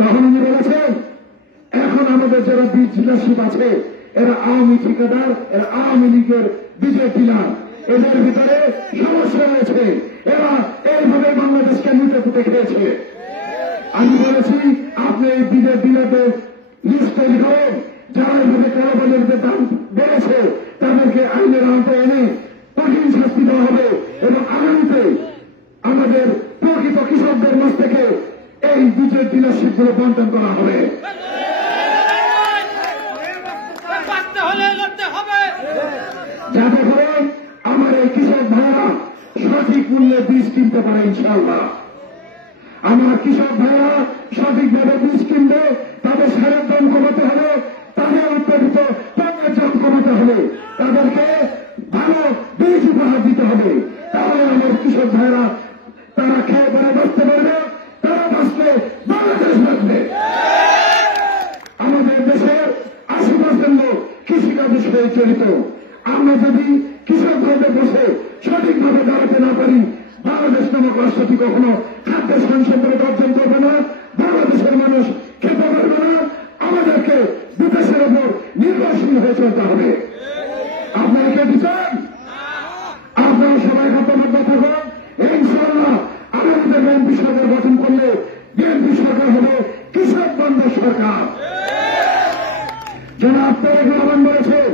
তখন উনি বলেছেন এখন আমাদের যারা বীজ ডিলারশিপ আছে এরা আওয়ামী ঠিকাদার, এরা আওয়ামী লীগের বীজের ডিলার, এদের ভিতরে সমস্যা রয়েছে, এরা এইভাবে বাংলাদেশকে লুটে পুঁতে খেয়েছে। আমি বলেছি আপনি এই বীজের ডিলারদের লিস্ট তৈরি করেন, যারা এইভাবে কালোবাজারের যে দাম বেড়েছে তাদেরকে আইনের আওতায় এনে কঠিন শাস্তি দেওয়া হবে, এবং আগামীতে আমাদের প্রকৃত কৃষকদের মাঝ থেকে এই বীজের ডিলারশিপ গুলো বন্টন করা হবে। যাতে করে আমার এই কৃষক ভাইরা সঠিক মূল্যে বীজ কিনতে পারে ইনশাআল্লাহ। আমার কৃষক ভাইরা সঠিকভাবে বীজ কিনবে, তাদের সারের দাম কমাতে হবে, তাদের উৎপাদিত পণ্যের দাম কমাতে হবে, তাদেরকে ভালো বীজ উপহার দিতে হবে। তাহলে আমার কৃষক ভাইরা তারা খেয়ে বেড়ে বাঁচতে পারবে, তারা বাঁচলে বাংলাদেশ বাঁচবে। আমাদের দেশের 80% লোক কৃষিকাজের সাথে জড়িত। আমরা যদি কৃষক ভাইদের বসে সঠিকভাবে দাঁড়াতে না পারি, বাংলাদেশ নামক রাষ্ট্রটি কখনো খাদ্য স্বয়ংসম্পূর্ণতা অর্জন করবে না, বাংলাদেশের মানুষ খেতে পারবে না। আমাদেরকে বিদেশের ওপর নির্ভরশীল হয়ে চলতে হবে। আপনারা কে দিচ্ছেন? আপনারা সবাই হতভাগ্য থাকুন। ইনশাআল্লাহ আগামীতে বিএনপি সরকার গঠন করলে বিএনপি সরকার হবে কৃষক বান্ধব সরকার। জনাব তারেক রহমান বলেছেন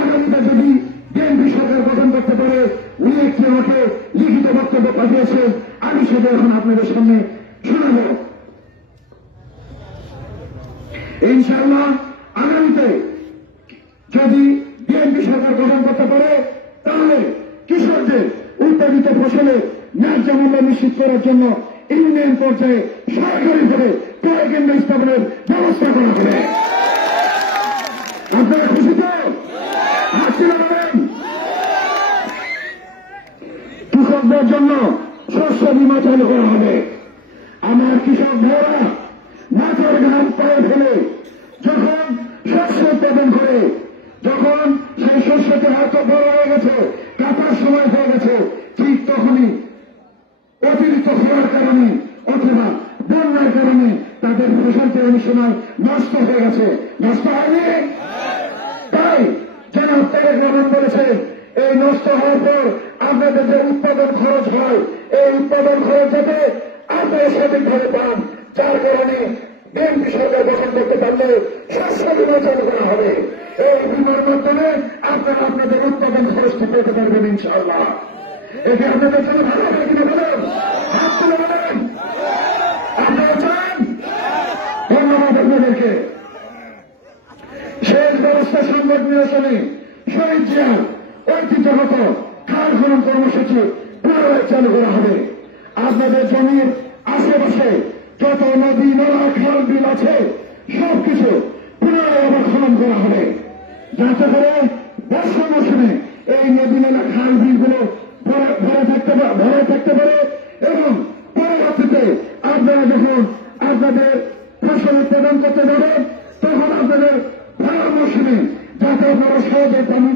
আগামীতে যদি বিএনপি সরকার গঠন করতে পারে, উনি একটি আমাকে লিখিত বক্তব্য পাঠিয়েছেন, আমি সেটা এখন আপনাদের সামনে শোনাব। ইনশাআল্লাহ আগামীতে যদি বিএনপি সরকার গঠন করতে পারে, তাহলে কৃষকদের উৎপাদিত ফসলে ন্যায্য মূল্য নিশ্চিত করার জন্য ইউনিয়ন পর্যায়ে সরকারিভাবে ক্রয় কেন্দ্র স্থাপনের ব্যবস্থা করা হবে। আপনারা খুশি তো? হাসি লাগাবেন। কৃষকদের জন্য শস্য বীমা চালু করা হবে। আমার কৃষক ভাইরা মাঠের ঘাম পায়ে ফেলে যখন শস্য উৎপাদন করে, যখন সেই শস্যকে হয়তো বড় হয়ে গেছে, কাটার সময় হয়ে গেছে, ঠিক তখনই অতিরিক্ত খরার কারণে অথবা বন্যার কারণে তাদের ফসলটি অনেক সময় নষ্ট হয়ে গেছে, নষ্ট হয়নি। তাই জনাব তারেক রহমান বলেছেন, এই নষ্ট হওয়ার পর আপনাদের যে উৎপাদন খরচ হয়, এই উৎপাদন খরচ যাতে আপনারা সঠিকভাবে পান, যার কারণে বিএনপি সরকার গঠন করতে পারলে শস্য বীমা চালু করা হবে। এই বীমার মাধ্যমে আপনারা আপনাদের উৎপাদন খরচটি পেতে পারবেন ইনশাআল্লাহ। এটি আপনাদের জন্য ভালো হবে কিনা বলেন, হাত তুলে বলেন আপনারা চান। ধন্যবাদ আপনাদেরকে। শেষ ব্যবস্থা সংকট নিরসনে শহীদ জিয়ার ঐতিহ্যগত খাল খনন কর্মসূচি পুনরায় চালু করা হবে। আপনাদের জমির আশেপাশে যত নদী নালা খাল বিল আছে সবকিছু পুনরায় আবার খনন করা হবে, যাতে করে বর্ষা মৌসুমে এই নদী নালা খাল বিলগুলো ভরে থাকতে পারে এবং পরবর্তীতে আপনারা যখন আপনাদের ফসল উৎপাদন করতে যাবেন তখন আপনাদের ভরা মৌসুমে যাতে আপনারা সহজে পানি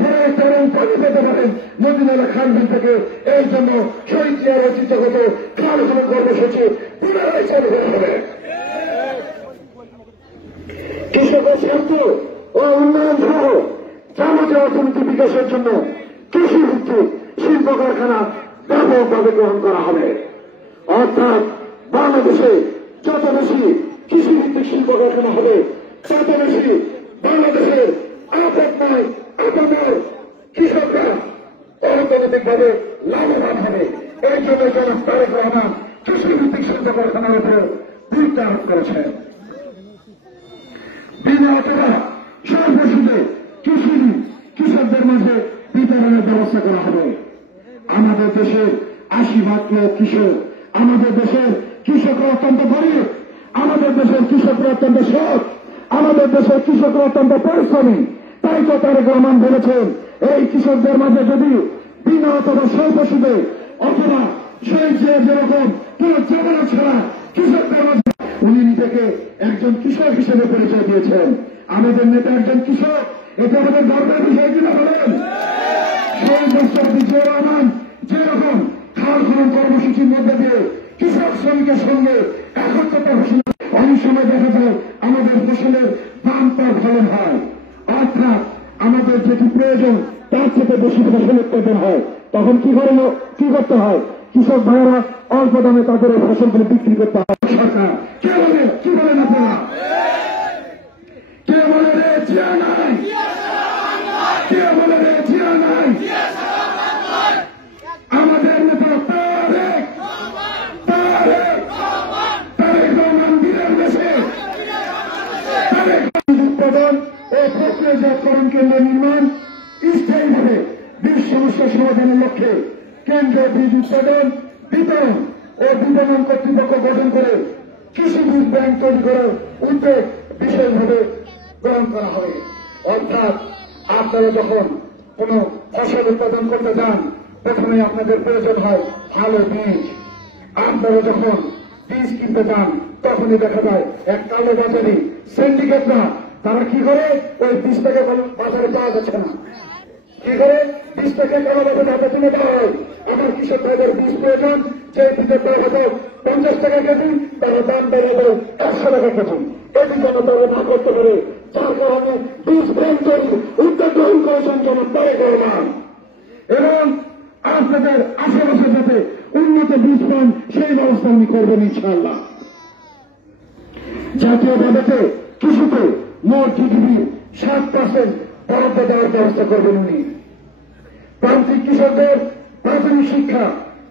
ধরে রাখতে পারেন, পানি পেতে পারেন নদী নালা খাল বিল থেকে। এই জন্য শহীদ জিয়ার ঐতিহ্যগত খাল খনন কর্মসূচি পুনরায় চালু করা হবে। কৃষকের স্বার্থ ও উন্নয়ন সহ যাবতীয় অর্থনীতি বিকাশের জন্য কৃষি ভিত্তিক শিল্প কারখানা ব্যাপকভাবে গ্রহণ করা হবে। অর্থাৎ বাংলাদেশে যত বেশি কৃষি ভিত্তিক শিল্প কারখানা হবে তত বেশি বাংলাদেশের আপত্নায় আপনার কৃষকরা অর্থনৈতিকভাবে লাভবান হবে। এই জন্য জনাব তারেক রহমান কৃষি ভিত্তিক শিল্প কারখানার উপর গুরুত্ব আরোপ করেছেন। বিনা অথবা স্বল্প সুদে কৃষকদের মাঝে বিতরণের ব্যবস্থা করা হবে। আমাদের দেশের ৮০% কৃষক, আমাদের দেশের কৃষকরা অত্যন্ত গরিব, আমাদের দেশের কৃষকরা অত্যন্ত সৎ, আমাদের দেশের কৃষকরা অত্যন্ত পরিশ্রমী। তাই তো তারেক রহমান বলেছেন, এই কৃষকদের মাঝে যদি বিনা অথবা স্বল্প সুদে অথবা শহীদ জিয়ার যেরকম কোন জমানো ছাড়া কৃষকদের মাঝে, উনি নিজেকে একজন কৃষক হিসেবে পরিচয় দিয়েছেন। আমাদের নেতা একজন কৃষক, এটা আমাদের গর্বের বিষয় কিনা বলেন। শহীদ রাষ্ট্রপতি জিয়া রহমান যেরকম খাল খনন কর্মসূচির মধ্যে দিয়ে কৃষক শ্রমিকের সঙ্গে একত্রতা ঘোষণা, অনেক সময় দেখা যায় আমাদের ফসলের বাম্পার ফলন হয়, অর্থাৎ আমাদের যেটি প্রয়োজন তার থেকে বেশি ফসল উৎপাদন হয়, তখন কি করতে হয়? কৃষক ভাইয়েরা অল্প দামে তাদের এই ফসলগুলো বিক্রি করতে হয়। সরকার কে বলে, কি বলেন আপনারা? কে বলে রে জিয়া নাই? কে বলে রে জিয়া নাই? আমাদের নেতা তারেক রহমান বীরের দেশে উৎপাদন ও প্রক্রিয়াজাতকরণ কেন্দ্র নির্মাণ, স্থায়ীভাবে বীজ সমস্যা সমাধানের লক্ষ্যে কেন্দ্রীয় বীজ উৎপাদন, বিতরণ ও বিপণন কর্তৃপক্ষ গঠন করে কৃষি বীজ ব্যাংক তৈরি করার উদ্যোগ বিশেষভাবে গ্রহণ করা হবে। অর্থাৎ আপনারা যখন কোন ফসল উৎপাদন করতে যান প্রথমে আপনাদের প্রয়োজন হয় ভালো বীজ। আপনারা যখন বীজ কিনতে যান তখনই দেখা যায় এক কালো বাজারি সিন্ডিকেটরা তারা কি করে, ওই বীজটাকে বাজারে পাওয়া যাচ্ছে না, কি করে বীজটাকে কালোভাবে ঢাকা তুলে দেওয়া হয়। আমার কৃষক ভাইদের বীজ প্রয়োজন, যে বীজের দাম হয়তো 50 টাকা কেজি, তারা দাম বেড়ে দেয় 100 টাকা কেজি। এটি যেন তারা না করতে পারে, যার কারণে বীজ ব্যাংক তৈরি উদ্যোগ গ্রহণ করেছেন জনাব তারেক রহমান। এবং আপনাদের আশেপাশে যাতে উন্নত বীজ পান সেই ব্যবস্থা উনি করবেন ইনশাআল্লাহ। জাতীয় বাজেটে কৃষিতে মোট জিডিপির 7% বরাদ্দ দেওয়ার ব্যবস্থা করবেন উনি। প্রান্তিক কৃষকদের প্রাথমিক শিক্ষা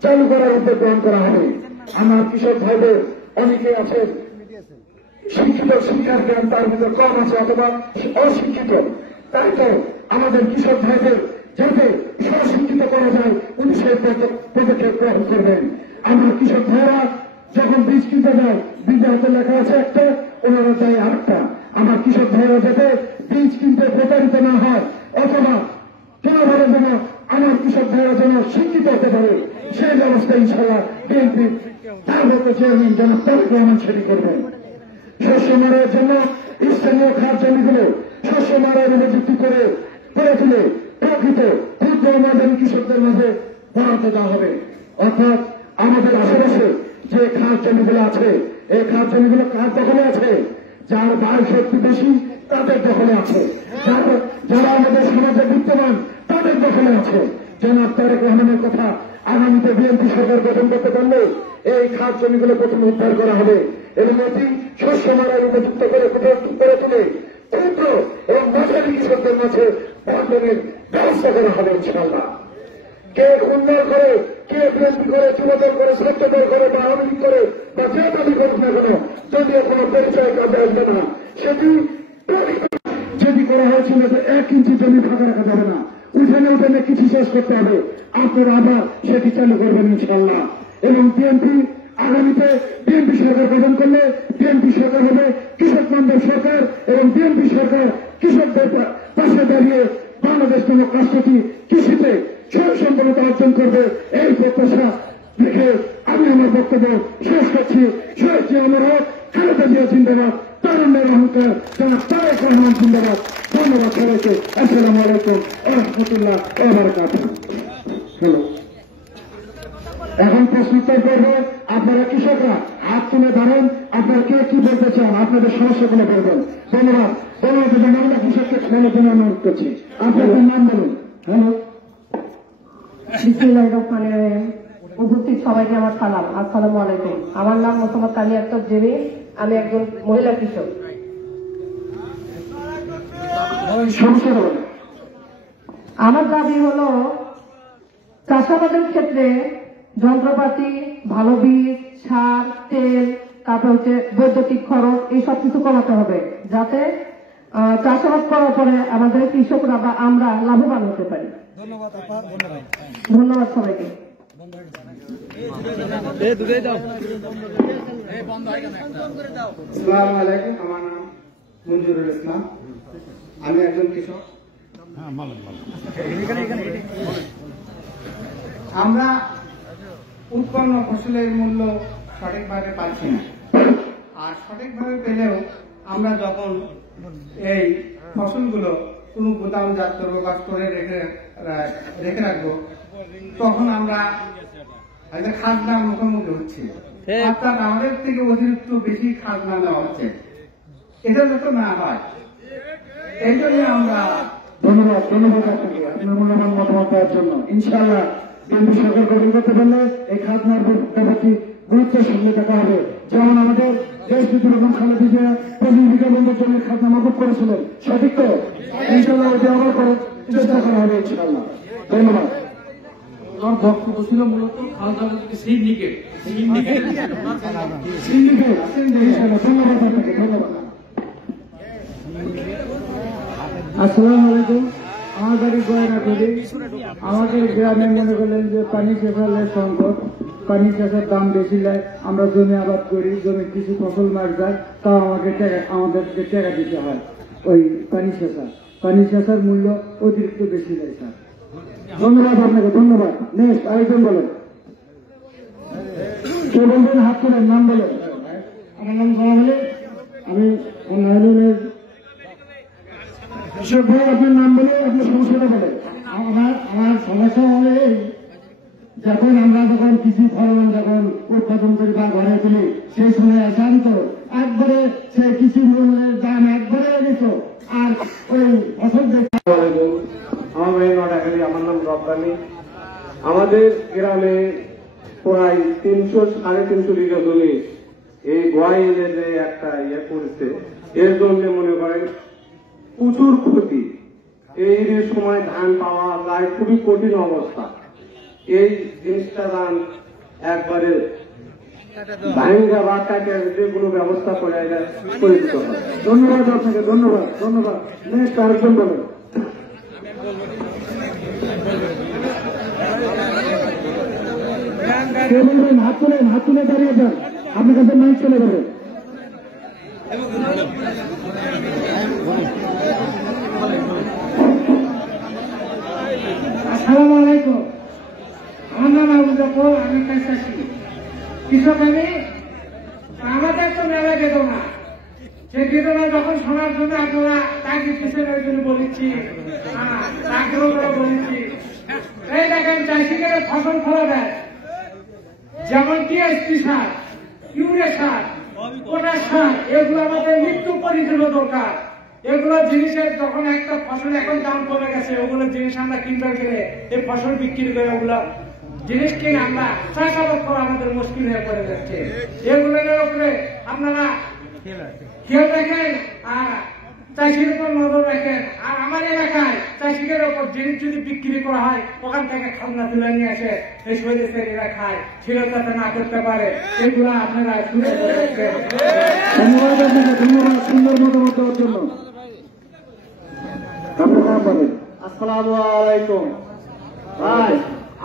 চালু করার উদ্যোগ গ্রহণ করা হবে। আমার কৃষক ভাইদের অনেকে আছেন শিক্ষিত, শিক্ষার জ্ঞান তার ভিতরে কম আছে অথবা অশিক্ষিত, তাই তো আমাদের কৃষক ভাইদের যাতে স্বশিক্ষিত করা যায় উনি সেই পদক্ষেপ গ্রহণ করবেন। আমার কৃষক ভাইরা যখন বীজ কিনতে যায় বীজের হাতে লেখা আছে একটা, ওনারা দেয় আরেকটা। আমার কৃষক ভাইরা যাতে বীজ কিনতে প্রতারিত না হয় অথবা কোনোভাবে যেন আমার কৃষক ভাইরা যেন শিক্ষিত হতে পারে, সেই ব্যবস্থা ইনশাআল্লাহ বিএনপি ভারপ্রাপ্ত চেয়ারম্যান যেন তারেক রহমান সেটি করবেন। শস্য মারার জন্য স্থানীয় খাত জমিগুলো শস্য মারার উপযুক্ত করে তুলে প্রকৃত ক্ষুদ্র মাঝারি কৃষকদের মাঝে বরাদ্দ দেওয়া হবে। অর্থাৎ আমাদের আশেপাশে যে খাত জমিগুলো আছে, এই খাত জমিগুলো কার দখলে আছে? যার ব্যয় শক্তি বেশি তাদের দখলে আছে, যারা আমাদের সমাজে বিদ্যমান তাদের দখলে আছে। জনাব তারেক রহমানের কথা, আগামীতে বিএনপি সরকার গঠন করতে পারলে এই খাত জমিগুলো প্রথমে উদ্ধার করা হবে এবং এটি শস্য মারার উপযুক্ত করে তুলে ক্ষুদ্র এবং মাঝারি কৃষকদের মাঝে বন্টনের ব্যবস্থা করা হবে ইনশাআল্লাহ। কে উন্নয়ন করে, কে বিএনপি করে, যুবদল করে, ছাত্রদল করে বা আওয়ামী লীগ করে বা যে দাবি করুক না কেন, যদিও কোনো পরিচয় কাজে আসবে না, সেটি যেটি করা হয়েছিল যে 1 ইঞ্চি জমি ফাঁকা রাখা যাবে না, উঠানে কিছু শেষ করতে হবে। আপনারা আবার সেটি চালু করবেন ইনশাআল্লাহ। এবং বিএনপি আগামীতে বিএনপি সরকার গঠন করলে বিএনপি সরকার হবে কৃষক বান্ধব সরকার এবং বিএনপি সরকার কৃষকদের পাশে দাঁড়িয়ে বাংলাদেশ নামক রাষ্ট্রটি কৃষিতে স্বয়ংসম্পন্নতা অর্জন করবে, এই প্রত্যাশা রেখে আমি আমার বক্তব্য শেষ করছি। শহীদ জিয়াউর হক, খালেদা জিয়া জিন্দাবাদ, তারুণ্যের অহংকার জনাব তারেক রহমান জিন্দাবাদ। ধন্যবাদ সবাইকে। আসসালামু আলাইকুম ওয়া রাহমাতুল্লাহ ওয়া বারাকাতুহু। হ্যালো, এখন প্রশ্নোত্তর করবে। আপনারা কৃষকরা হাত তুলে দাঁড়ান, আপনারা কে কি বলতে চান, আপনাদের সমস্যাগুলো বলবেন। ধন্যবাদ। আমরা কৃষককে খেলার জন্য অনুরোধ করছি। আপনাদের নাম বলুন। হ্যালো, বিসমিল্লাহির রহমানির রহিম। উপস্থিত সবাইকে আমার সালাম, আসসালামু আলাইকুম। আমার নাম মোহাম্মদ কালী আক্তার জেমি, আমি একজন মহিলা কৃষক। সমস্যা বলুন। আমার দাবি হলো চাষাবাদের ক্ষেত্রে যন্ত্রপাতি, ভালো বীজ, সার, তেল, তারপর হচ্ছে বৈদ্যুতিক খরচ, এই সব কিছু কমাতে হবে, যাতে চাষাবাদ করার পরে আমাদের কৃষকরা বা আমরা লাভবান হতে পারি। ধন্যবাদ সবাইকে। আসসালামু আলাইকুম, আমার নাম মঞ্জুরুল ইসলাম, আমি একজন কৃষক। আমরা উৎপন্ন ফসলের মূল্য সঠিকভাবে পাচ্ছি না, আর সঠিকভাবে পেলেও আমরা যখন এই ফসলগুলো কোনো গুদামজাত করবো বা স্টোরে রেখে রাখবো, তখন আমরা একটা খাজনার মুখোমুখি হচ্ছি, অর্থাৎ আমাদের থেকে অতিরিক্ত বেশি খাজনা নেওয়া হচ্ছে। এটা যাতে না হয়, এই জন্য আমরা ধন্যবাদ আপনাকে আপনার মূল্যবান মতামত দেওয়ার জন্য। ইনশাআল্লাহ বিএনপি সরকার গঠন করতে পারলে এই খাজনার ব্যাপারটি গুরুত্বের সঙ্গে দেখা হবে। যেমন আমাদের দেশ বিদ্রোহ খালেদা জিয়া 25 বিঘা বন্ধের জন্য খাজনা মাকুব করেছিলেন, সঠিক তো? ইনশাআল্লাহ ওইটা আবার করে চেষ্টা করা হবে ইনশাআল্লাহ। ধন্যবাদ। আমার বক্তব্য ছিল মূলত খালদা সিন্ডিকেট। ধন্যবাদ আপনাকে, ধন্যবাদ। আসসালামু আলাইকুম, আমার বাড়ি গয়নাগুড়ি। আমাদের গ্রামে মনে করলেন যে পানি সেচের সংকট, পানি সেচের দাম বেশি লাগে, আমরা জমি আবাদ করি, জমি কিছু ফসল মার যায়, তাও আমাদেরকে টাকা দিতে হয় ওই পানি সেচার মূল্য অতিরিক্ত বেশি লাগে স্যার। ধন্যবাদ আপনাকে, ধন্যবাদ। নেক্সট আরেকজন বলেন, কে বলবেন? হাত তোলেন, নাম বলেন। আমার নাম জাহাঙ্গীর, আমি নাইলনের কৃষক ভাই, আপনার নাম বলে আপনার সমস্যাটা বলেন। আমার সমস্যা হলে যখন আমরা কৃষি ফলন উৎপাদন করি বা ঘরে তুলি, সেই সময় শান্ত একবারে সেই কৃষি মূল্যের দাম একবারে দিত, আর ওই ফসল আমার মেয়ে নটাখালী, আমার নাম রব্বানি। আমাদের গ্রামে প্রায় 300-350 বিঘা জমি এই গোয়াইলে যে একটা করেছে, এর জন্য মনে করেন প্রচুর ক্ষতি। এই সময় ধান পাওয়া যায় খুবই কঠিন অবস্থা। এই জিনিসটা ধান একবারে ভাঙ্গা বা কাটে যে কোনো ব্যবস্থা করে দিতে হবে। ধন্যবাদ আপনাকে, ধন্যবাদ, ধন্যবাদ। নেক্সট আরেকজন বলেন। কে বলবেন? হাত তুলেন, হাত তুলে দাঁড়িয়ে যান, আপনার কাছে মাইক চলে যাবে। আসসালামু আলাইকুম। আমার নাম আবু জাফর, আমি চাষি কৃষক। আমি আমাদের তো মেলা বেদনা, সেই বেদনা যখন শোনার জন্য আপনারা চাকরি পিছনের জন্য বলেছি, আগ্রহ করে বলেছি। এই দেখেন চাষিকে ফসল ফলা দেয়, যেমন টিএসপি সার, ইউরিয়া সার, পটাশ সার, এগুলো আমাদের মৃত্যু পরিচয় দরকার। এগুলো জিনিসের যখন একটা ফসল এখন দাম কমে গেছে, ওগুলো জিনিস আমরা কিনতে গেলে এই ফসল বিক্রি করে ওগুলো জিনিস কিনে আমরা চাষাবাদ করা আমাদের মুশকিল হয়ে পড়ে যাচ্ছে। এগুলোর উপরে আপনারা খেয়াল রাখেন আর চাষির উপর নজর রাখেন। আর আমার এলাকায় চাষিদের উপর জিনিস যদি বিক্রি করা হয়, ওখান থেকে খাজনা তুলে নিয়ে আসে এই শরীরেরা খায়, ছিল যাতে না করতে পারে, এগুলো আপনারা শুনে করে রাখবেন। ধন্যবাদ আপনাকে, ধন্যবাদ সুন্দর মতামত দেওয়ার জন্য। আপনার নাম বলেন। আসসালামু আলাইকুম ভাই,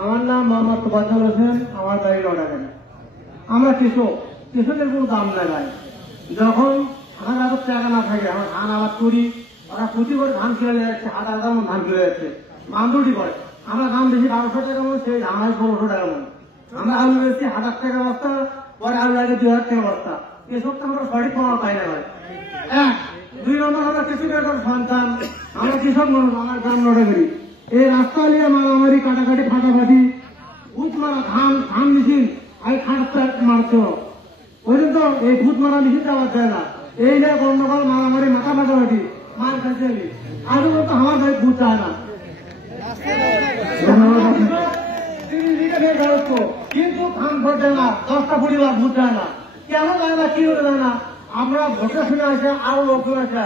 আমার নাম মোহাম্মদ তোফাজ্জল হোসেন, আমার বাড়ি লড়াগাড়ি। আমরা কৃষক, কৃষকের কোনো দাম নাই ভাই। যখন হাজার টাকা না থাকে, আমরা ধান আবাদ করি, ওরা প্রতি করে ধান কিনে যাচ্ছে, হাজার ধান কিনে যাচ্ছে, মান্দুটি করে। আমরা দাম বেশি 1200 টাকা মন, সেই ধান হয় 1600 টাকা মন। আমরা আলু বেশি 1000 টাকা বস্তা, পরে আলু লাগে 2000 টাকা বস্তা। কৃষক তো আমরা সঠিক পাওয়া পাই না ভাই। 2 নম্বর আমরা কৃষকের সন্তান, আমরা কৃষক মানুষ, আমার গ্রাম লড়াগাড়ি। এই রাস্তা নিয়ে মারামারি, কাটাকাটি, ফাটাফাটি, ভূত মারা ধান মেশিন আর খাটটা মারতো। ওই জন্য এই ভূত মারা মেশিনটা বাদ দেয় না। এই নিয়ে গন্ডগোল, মারামারি, মাথা ফাটাফাটি, মার খাইছে। আরো বলতো আমার ভাই ভূত চায় না, কিন্তু ধান ভোট দেয় না, 10টা পরিবার ভোট দেয় না। কেন দেয় না, কি করে দেয় না? আমরা ভোটে শুনে আসে, আরো লোকজন আছে,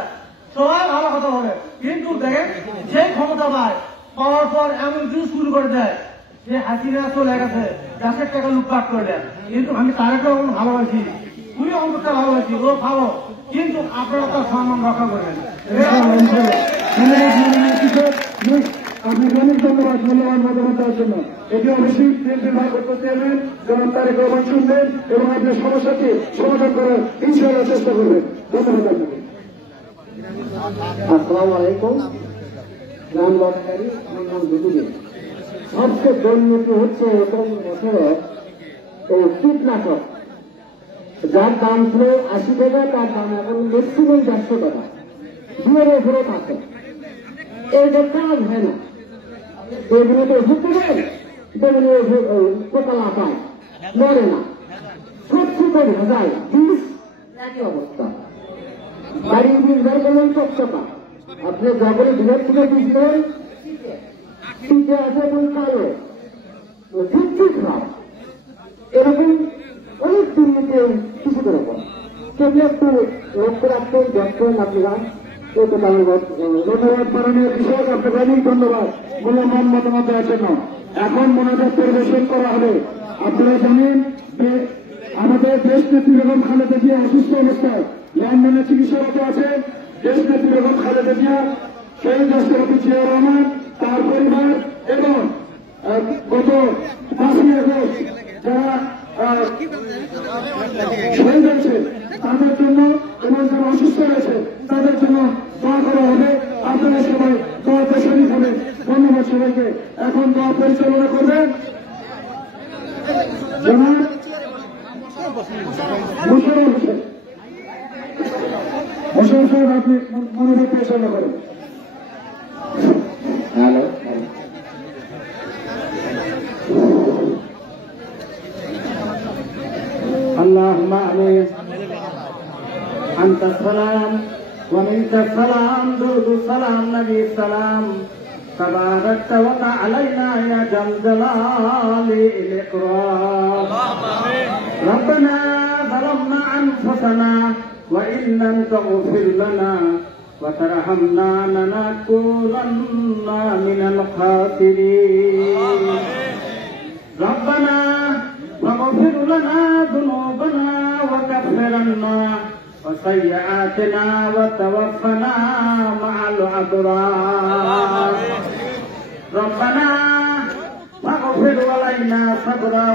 সবাই ভালো কথা বলে, কিন্তু দেখেন যে ক্ষমতা পায়, পাওয়ার পর এমন কিছু শুরু করে দেয় যে হাসিনা চলে গেছে, 10 টাকা লুটপাট করে দেয়। কিন্তু আমি তাদেরকে ভালোবাসি, খুবই অন্তরটা ভালোবাসি, ও ভালো, কিন্তু আপনারা তার সম্মান রক্ষা করবেন। আপনি অনেক ধন্যবাদ মূল্যবান মতামত দেওয়ার জন্য। এটি অবশ্যই বিএনপির ভারপ্রাপ্ত চেয়ারম্যান যেমন তারেক রহমান শুনবেন এবং আপনার সমস্যাকে সমাধান করার ইনশাআল্লাহ চেষ্টা করবেন। ধন্যবাদ আপনাকে। আসসালামু আলাইকুম। গ্রাম লড়াগাড়ি, আমার নাম দুদুকে। সবচেয়ে দুর্নীতি হচ্ছে এখন বছরে এই কীটনাশক, যার দাম ছিল 80 টাকা, তার দাম এখন ম্যাক্সিমাম 150 টাকা, 2 ফেরত আছে। এই যে কাজ হয় না, এগুলোতে ওষুধ দেবেন, যেগুলো পোকা লাফায়, মরে না, সত্যি করে যায়, বীজ একই অবস্থা। বাড়ির বীজ বের করলেন চকচকা, আপনি যখনই বৃহৎ থেকে বীজ দেন, শীতে আছে এবং কালো, ঠিক খারাপ। এরকম অনেক দুর্নীতি কৃষকের ওপর, সেগুলো একটু লক্ষ্য রাখতেন, দেখতেন আপনারা। ধন্যবাদ মাননীয় কৃষক, আপনাকে অনেক ধন্যবাদ মূল্যবান মতামত দেওয়ার জন্য। এখন মনোযোগ পরিবেশন করা হবে। আপনারা জানেন যে আমাদের দেশ নেত্রী বেগম খালেদা জিয়া অসুস্থ অবস্থায় লন্ডনে চিকিৎসারত আছেন। দেশ নেত্রী বেগম খালেদা জিয়া, শহীদ রাষ্ট্রপতি জিয়া রহমান, তার পরিবার এবং গত 5ই আগস্ট যারা শহীদ হয়েছে তাদের জন্য এবং যারা অসুস্থ হয়েছে তাদের জন্য দোয়া করা হবে। আপনারা সবাই দোয়াতে শরীক হবেন। ধন্যবাদ সবাইকে। এখন দোয়া পরিচালনা করবেন জনাব মোশাররফ হোসেন। মোশাররফ সাহেব, আপনি মনোযোগ পরিচালনা করেন। হ্যালো, اللهم آمين. أنت السلام ومنك السلام، درود السلام نبي السلام، تباركت وتعالينا يا ذا الجلال الإكرام. ربنا ظلمنا أنفسنا وإن لم تغفر لنا وترحمنا لنكونن من الخاسرين. ربنا واغفر لنا ذنوبنا وكفر عنا وسيئاتنا وتوفنا مع الأبرار. ربنا واغفر علينا صبرا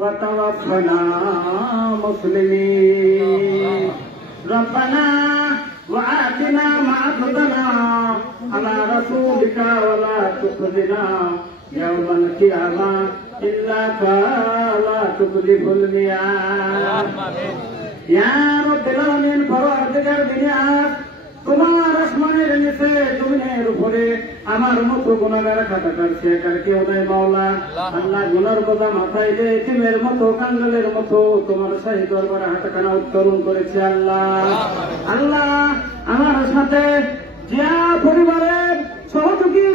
وتوفنا مسلمين. ربنا وآتنا ما عهدنا على رسولك ولا تخزنا يوم القيامة إلا فلا تخلف الميعاد يا رب العالمين পরওয়ারদিগার দুনিয়ার তোমার আসমানের নিচে জমিনের উপরে আমার মতো গুনাহগার খাতাকার শেখার কেউ নাই মাওলা। আল্লাহ গুনার বোঝা মাথায় দিয়ে এতিমের মতো কাঙ্গালের মতো তোমার শাহী দরবারে হাতখানা উত্তোলন করেছে আল্লাহ। আল্লাহ আমার সাথে জিয়া পরিবারের সহযোগী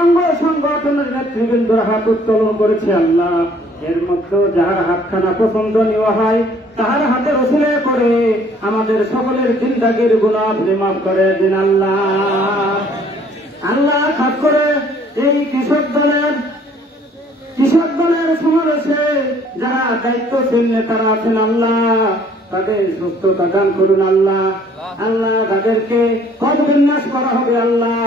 অঙ্গ সংগঠনের নেতৃবৃন্দরা হাত উত্তোলন করেছে আল্লাহ। এর মধ্যে যাহার হাতখানা পছন্দনীয় হয় তাহার হাতের ওসিলা করে আমাদের সকলের জিন্দাগির গুনাহ মাফ করে দিন আল্লাহ। আল্লাহ খাস করে এই কৃষক দলের সমাবেশে যারা দায়িত্বশীল নেতারা আছেন আল্লাহ তাদের সুস্থতা দান করুন আল্লাহ। আল্লাহ তাদেরকে কত বিন্যাস করা হবে আল্লাহ,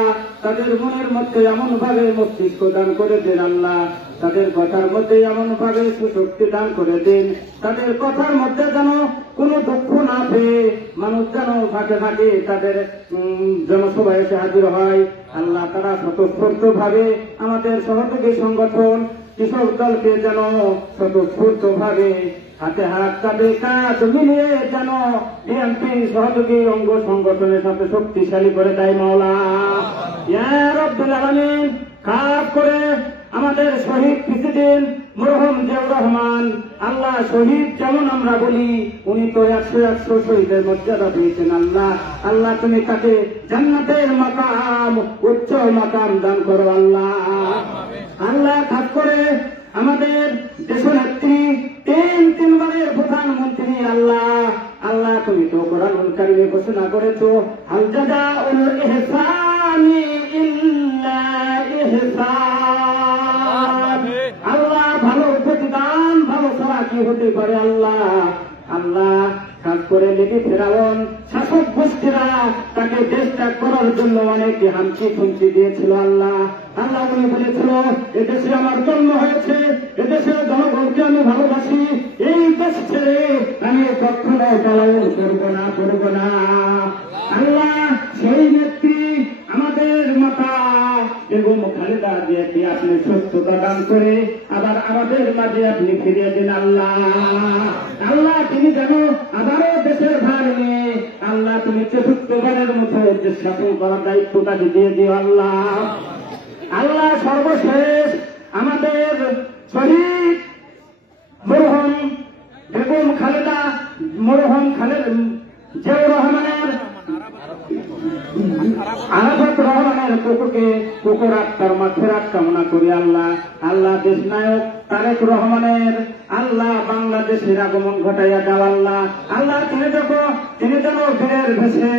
তাদের মনের মধ্যে এমন ভাবে মস্তিষ্ক দান করে দিন আল্লাহ, তাদের কথার মধ্যে এমন ভাবে সুশক্তি দান করে দিন, তাদের কথার মধ্যে যেন কোনো দুঃখ না পেয়ে মানুষ যেন ফাঁকে ফাঁকে তাদের জনসভায় এসে হাজির হয় আল্লাহ। তারা স্বতঃস্ফূর্ত ভাবে আমাদের সহযোগী সংগঠন কৃষক দলকে যেন স্বতঃস্ফূর্ত ভাবে হাতে হাত কাঁধে কাঁধ মিলিয়ে যেন বিএনপি সহযোগী অঙ্গ সংগঠনের সাথে শক্তিশালী করে দেয় মাওলা। ইয়া রব্বুল আলামিন খাস করে আমাদের শহীদ প্রেসিডেন্ট মরহুম জিয়াউর রহমান আল্লাহ শহীদ যেমন আমরা বলি উনি তো 100 শহীদের মর্যাদা পেয়েছেন আল্লাহ। আল্লাহ তুমি তাকে জান্নাতের মাকাম উচ্চ মাকাম দান করো আল্লাহ। আল্লাহ খাস করে আমাদের দেশনেত্রী তিনবারের প্রধানমন্ত্রী আল্লাহ তুমি তো কোরআনুল কারীমে ঘোষণা করেছো হাল জাযাউল ইহসানি ইল্লা ইহসান। আল্লাহ ভালো প্রতিদান ভালো ছাড়া কি হতে পারে আল্লাহ। আল্লাহ খাস করে লেগে ফেরাউন শাসক গোষ্ঠীরা তাকে দেশ ত্যাগ করার জন্য অনেক হামকি থমকি দিয়েছিল আল্লাহ। আল্লাহ উনি বলেছিল এদেশে আমার জন্ম হয়েছে, এদেশের জনগণকে আমি ভালোবাসি, এই দেশ ছেড়ে আমি কখনো পলায়ন করবো না। আল্লাহ সেই নেত্রী আমাদের মাতা বেগম খালেদা জিয়াকে আপনি সুস্থতা দান করে আবার আমাদের মাঝে আপনি ফিরিয়ে দিন আল্লাহ। আল্লাহ তিনি যেন আবারও দেশের ভার নিয়ে আল্লাহ তুমি চতুর্থবারের মতো দেশ শাসন করার দায়িত্ব তাকে দিয়ে দিও আল্লাহ। আল্লাহ সর্বশেষ আমাদের শহীদ মরহুম বেগম খালেদা মরহুম জিয়াউর রহমানের আরাফাত রহমানের কুকুর আত্মার মাঠেরাত কামনা করি আল্লাহ। আল্লাহ দেশ নায়ক তারেক রহমানের আল্লাহ বাংলাদেশের আগমন ঘটাইয়া দাও আল্লাহ। আল্লাহ তিনি যেন বীরের ভেসে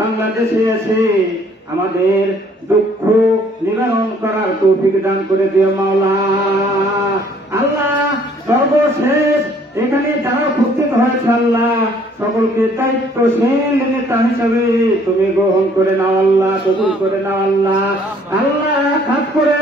বাংলাদেশে এসে আমাদের দুঃখ নিবারণ করার তৌফিক দান করে দিও মাওলা। আল্লাহ সর্বশেষ এখানে যারা উপস্থিত হয়েছে আল্লাহ সকলকে দায়িত্বশীল নেতা হিসাবে তুমি গ্রহণ করে নাও আল্লাহ, কবুল করে নাও আল্লাহ। আল্লাহ খাস করে